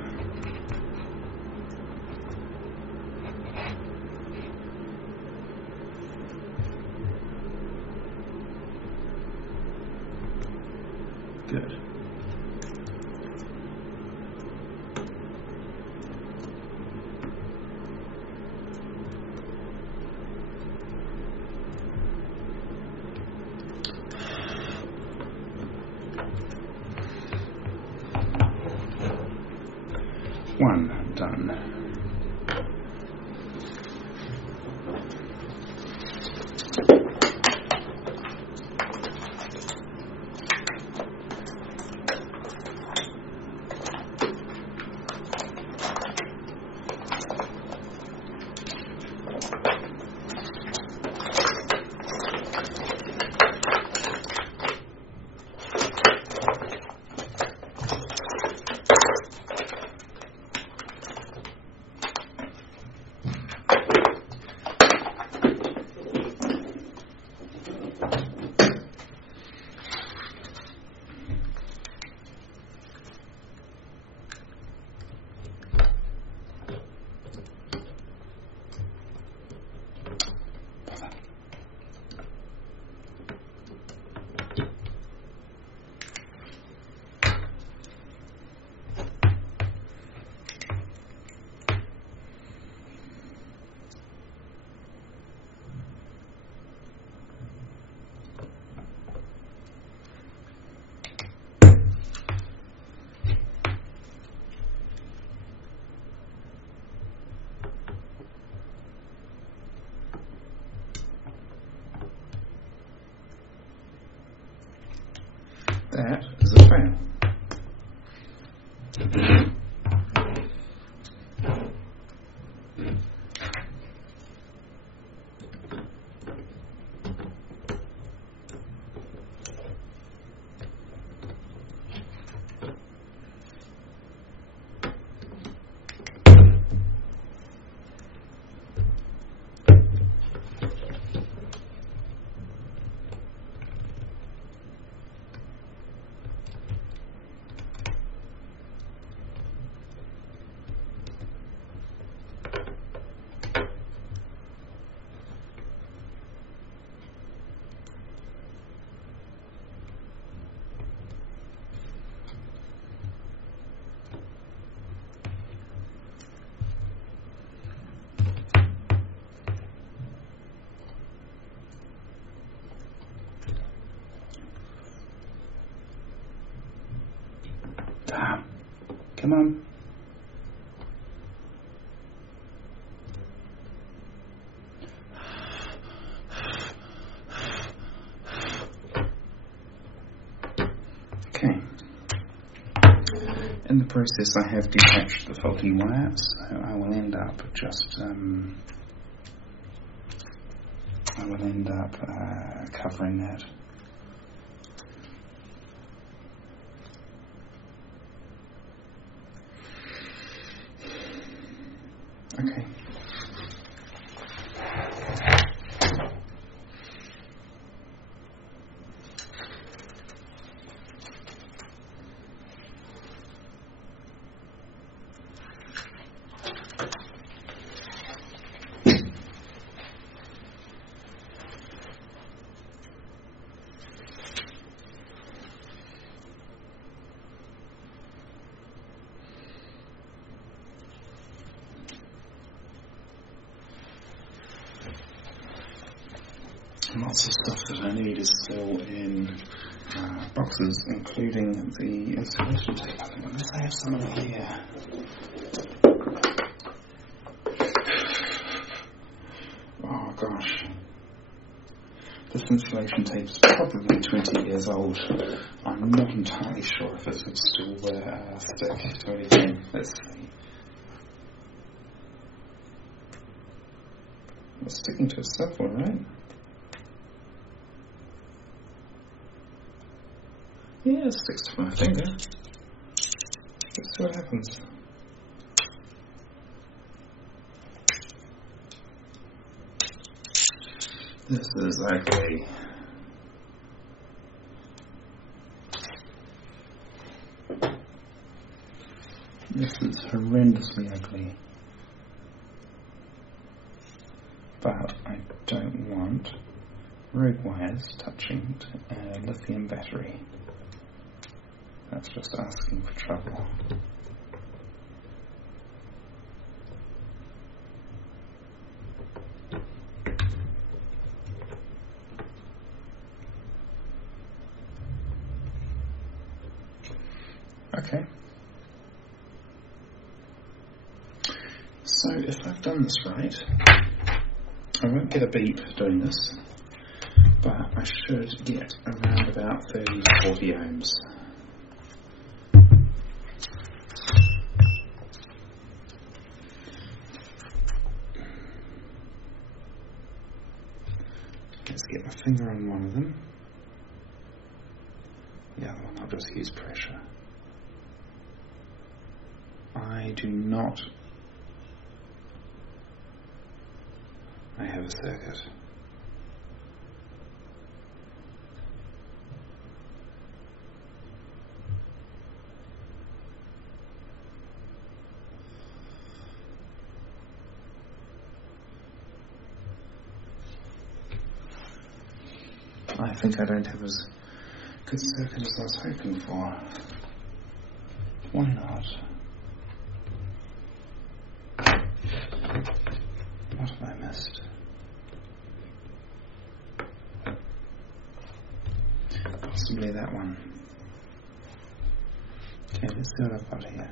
Good. One done. Damn. Come on. Okay. In the process, I have detached the faulty wire, so I will end up just covering that. Okay. Lots of stuff that I need is still in boxes, including the installation tape. I think unless I have some of it here. Oh gosh. This installation tape is probably 20 years old. I'm not entirely sure if it would still stick to anything. Let's see. It's sticking to itself, alright. Yeah, it sticks to my finger. Let's see what happens. This is ugly. This is horrendously ugly. But I don't want road wires touching a lithium battery. That's just asking for trouble. Okay. So if I've done this right, I won't get a beep doing this, but I should get around about 30 to 40 ohms. Let's get my finger on one of them. The other one I'll just use pressure. I have a circuit. I think I don't have as good circuit as I was hoping for. Why not? What have I missed? Possibly that one. Okay, let's see what I've got here.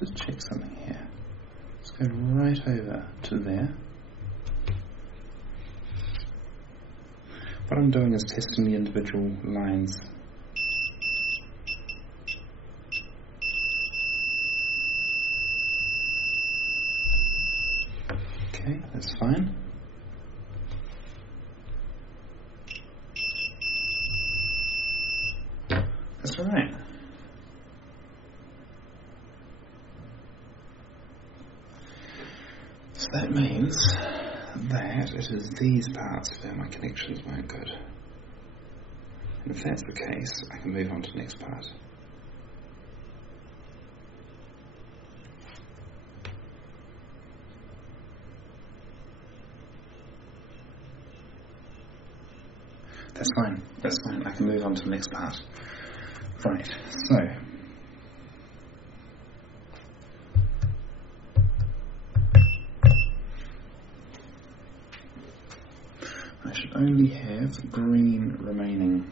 let's just check something here. Let's go right over to there. What I'm doing is testing the individual lines. Okay, that's fine. That's alright. So that means that it is these parts where my connections weren't good. And if that's the case, I can move on to the next part. That's fine, I can move on to the next part. Right, so I should only have green remaining.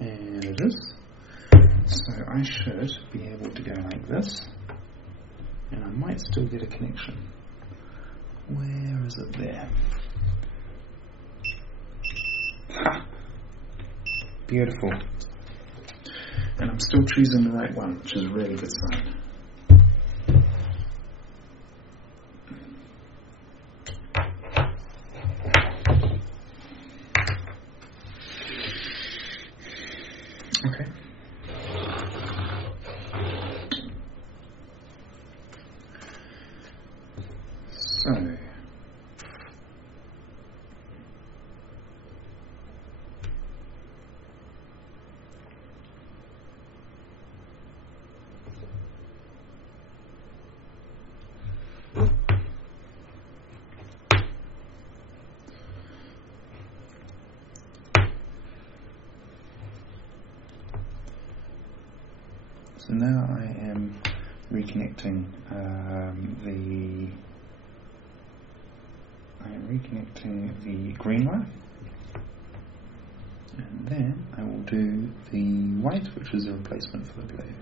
And it is. So I should be able to go like this, and I might still get a connection. Where is it there? Ha! Beautiful. And I'm still choosing the right one, which is a really good sign. Okay. So So now I am reconnecting the green wire, and then I will do the white, which is a replacement for the blue.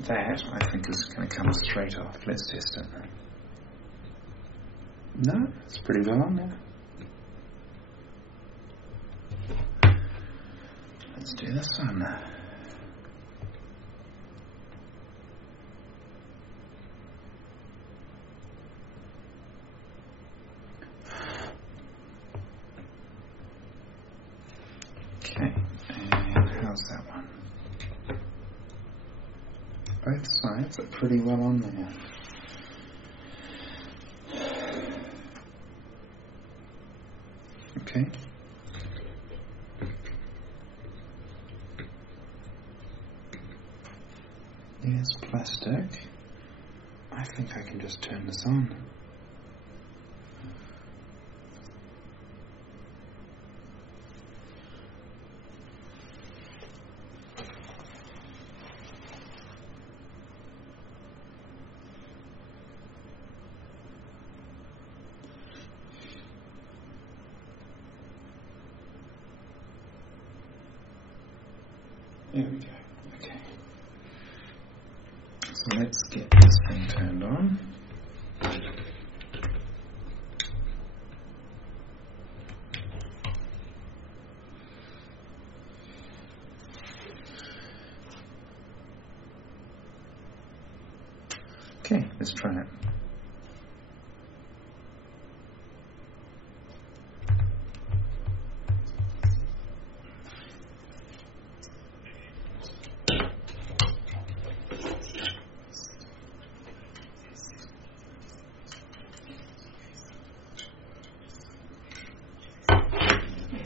That I think is going to come straight off. Let's test it. No, it's pretty well on there. Let's do this one. Okay, and how's that one? Both sides are pretty well on there. Okay. There's plastic. I think I can just turn this on. There we go. Okay. So let's get this thing turned on. Okay, let's try it.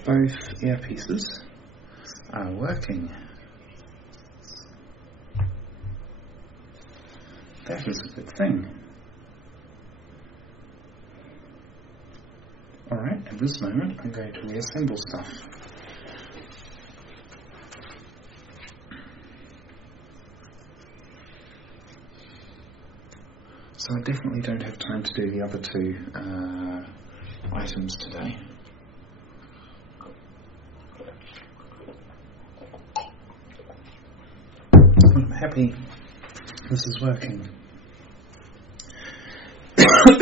Both earpieces are working. That is a good thing. Alright, at this moment I'm going to reassemble stuff. So I definitely don't have time to do the other two items today. I'm happy this is working. I'm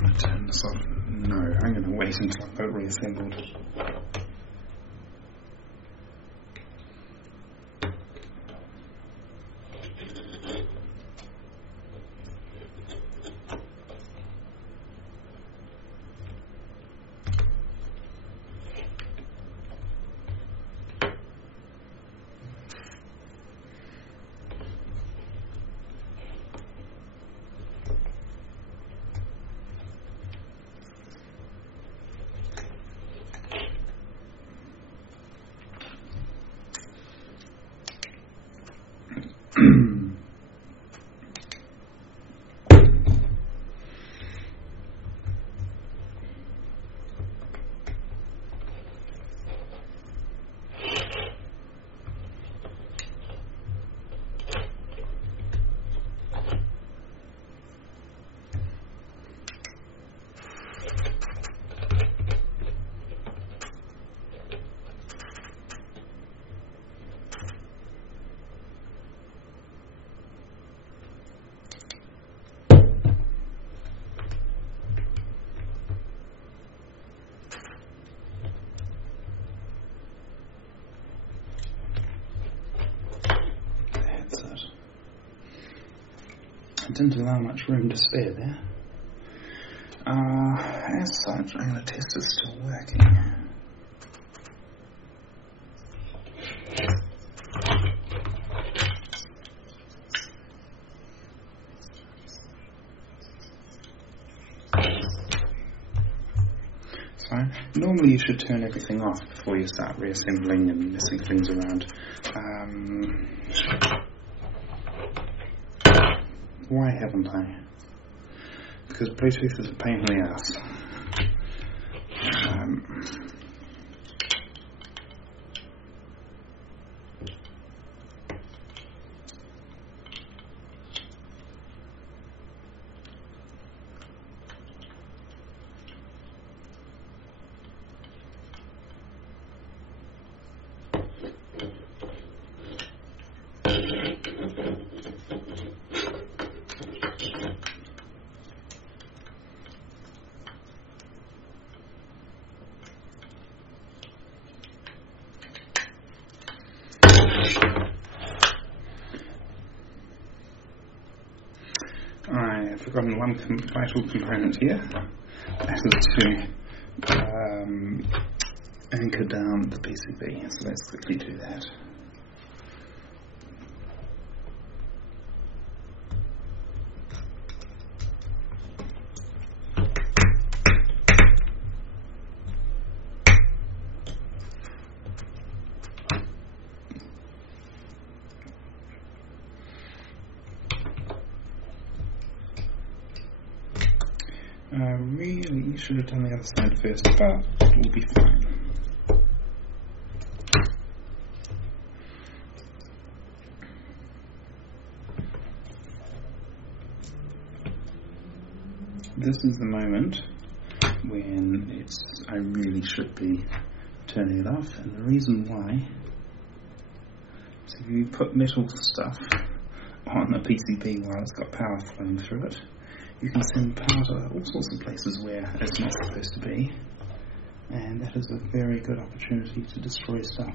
going to turn this off. No, I'm going to wait until I've got it reassembled. I didn't allow much room to spare there. As such, I'm going to test it's still working. So, normally you should turn everything off before you start reassembling and messing things around. Why haven't I? Because Bluetooth is a pain in the ass. I've forgotten one vital component here. That is to anchor down the PCB. So let's quickly do that. Really should have done the other side first, but it will be fine. This is the moment when I really should be turning it off, and the reason why is if you put metal stuff on a PCB while it's got power flowing through it, you can send power to all sorts of places where it's not supposed to be, and that is a very good opportunity to destroy stuff.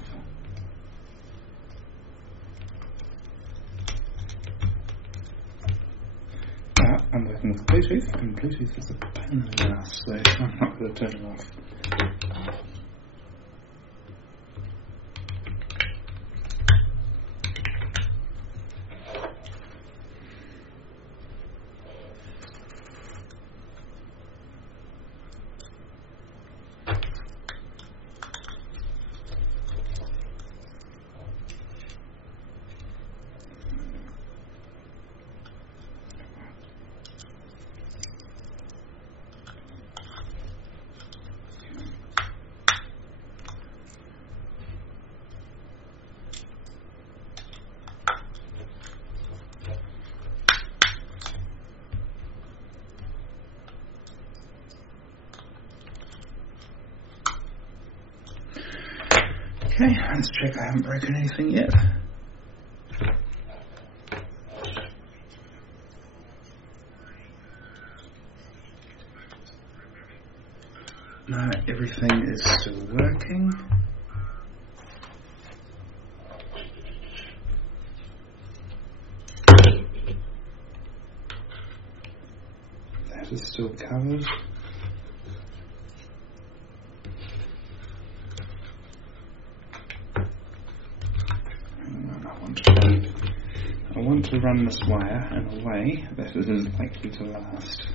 But I'm working with Bluetooth, and Bluetooth is a pain in the ass, so I'm not going to turn it off. Okay, let's check I haven't broken anything yet. No, everything is still working. That is still covered. I want to run this wire in a way that it is likely to last.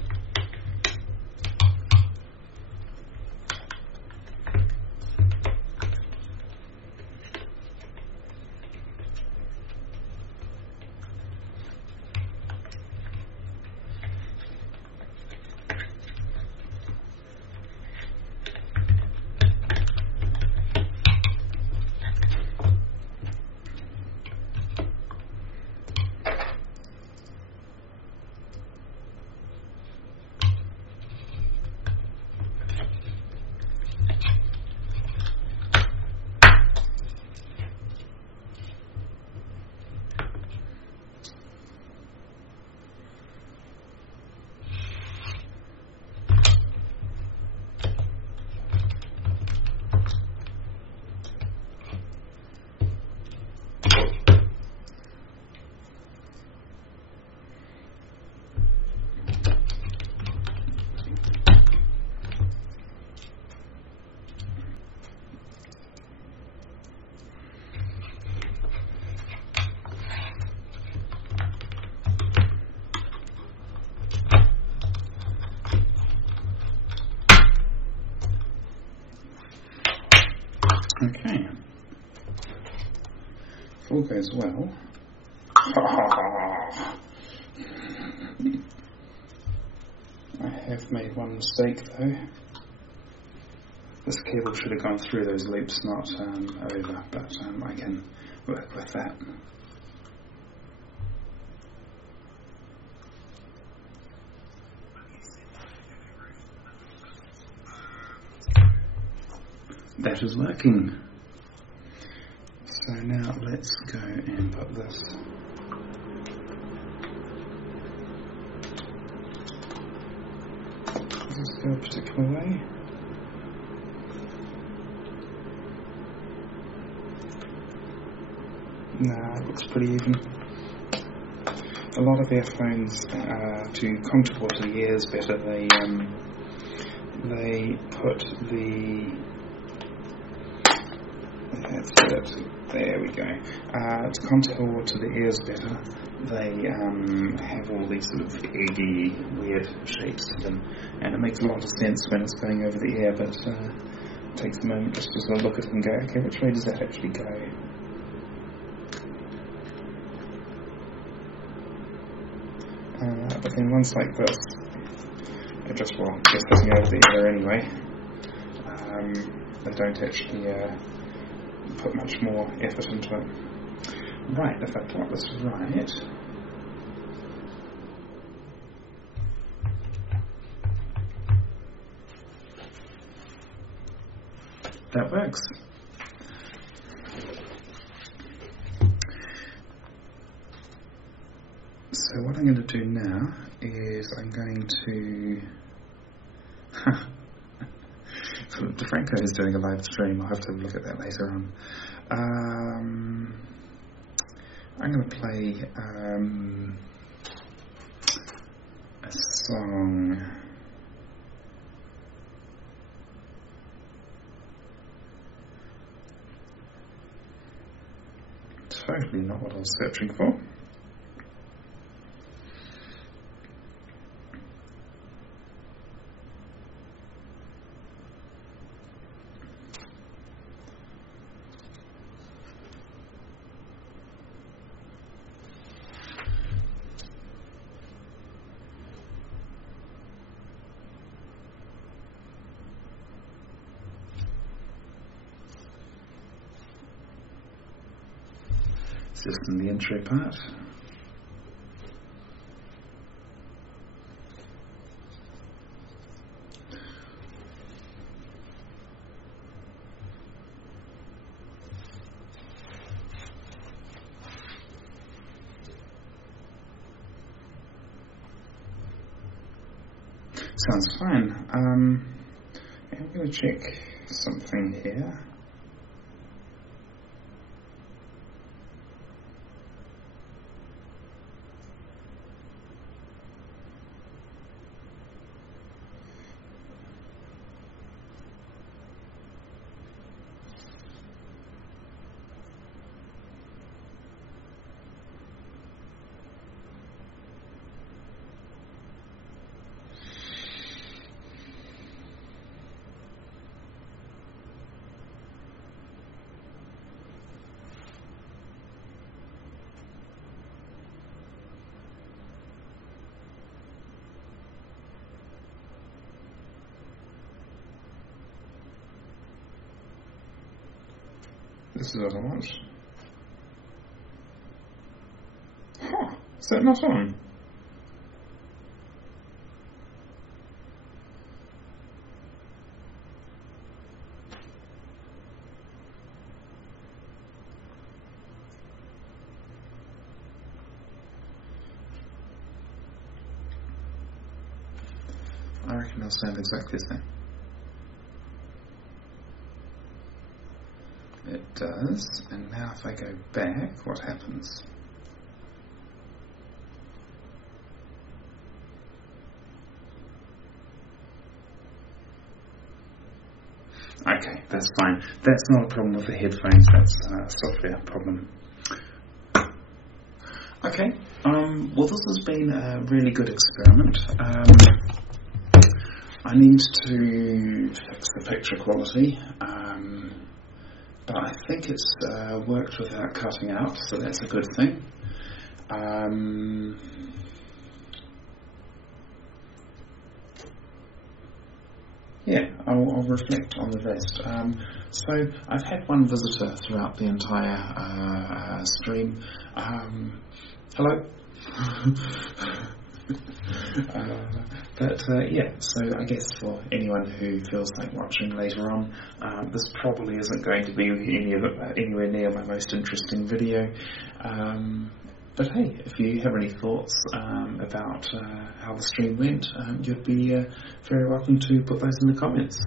Okay. If all goes well. I have made one mistake though. This cable should have gone through those loops, not over, but I can work with that. That is working. So now let's go and put this go a particular way. Nah, it looks pretty even. A lot of earphones, to contour to the ears better, they put the that's it. There we go. To contour to the ears better, they have all these sort of eggy, weird shapes to them, and it makes a lot of sense when it's going over the ear, but it takes a moment just to sort of look at it and go, okay, which way does that actually go? But then ones like this, they're just sitting over the ear anyway. They don't actually put much more effort into it. Right, if I plot this right, that works. So what I'm going to do now is I'm going to DeFranco is doing a live stream. I'll have to look at that later on. I'm going to play a song. Totally not what I was searching for. Just in the intro part. Sounds fine. I'm going to check something here. This is what I want. Huh, is that not on? I reckon it'll sound exactly the same. It does, and now if I go back, what happens? Okay, that's fine. That's not a problem with the headphones, that's a software problem. Okay, well this has been a really good experiment. I need to fix the picture quality. But I think it's worked without cutting out, so that's a good thing. Yeah, I'll reflect on the rest. So I've had one visitor throughout the entire stream. Hello. Yeah, so I guess for anyone who feels like watching later on, this probably isn't going to be anywhere near my most interesting video. But hey, if you have any thoughts about how the stream went, you'd be very welcome to put those in the comments.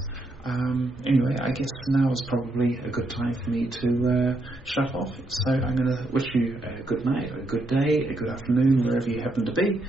Anyway, I guess now is probably a good time for me to shut off. So I'm going to wish you a good night, a good day, a good afternoon, wherever you happen to be.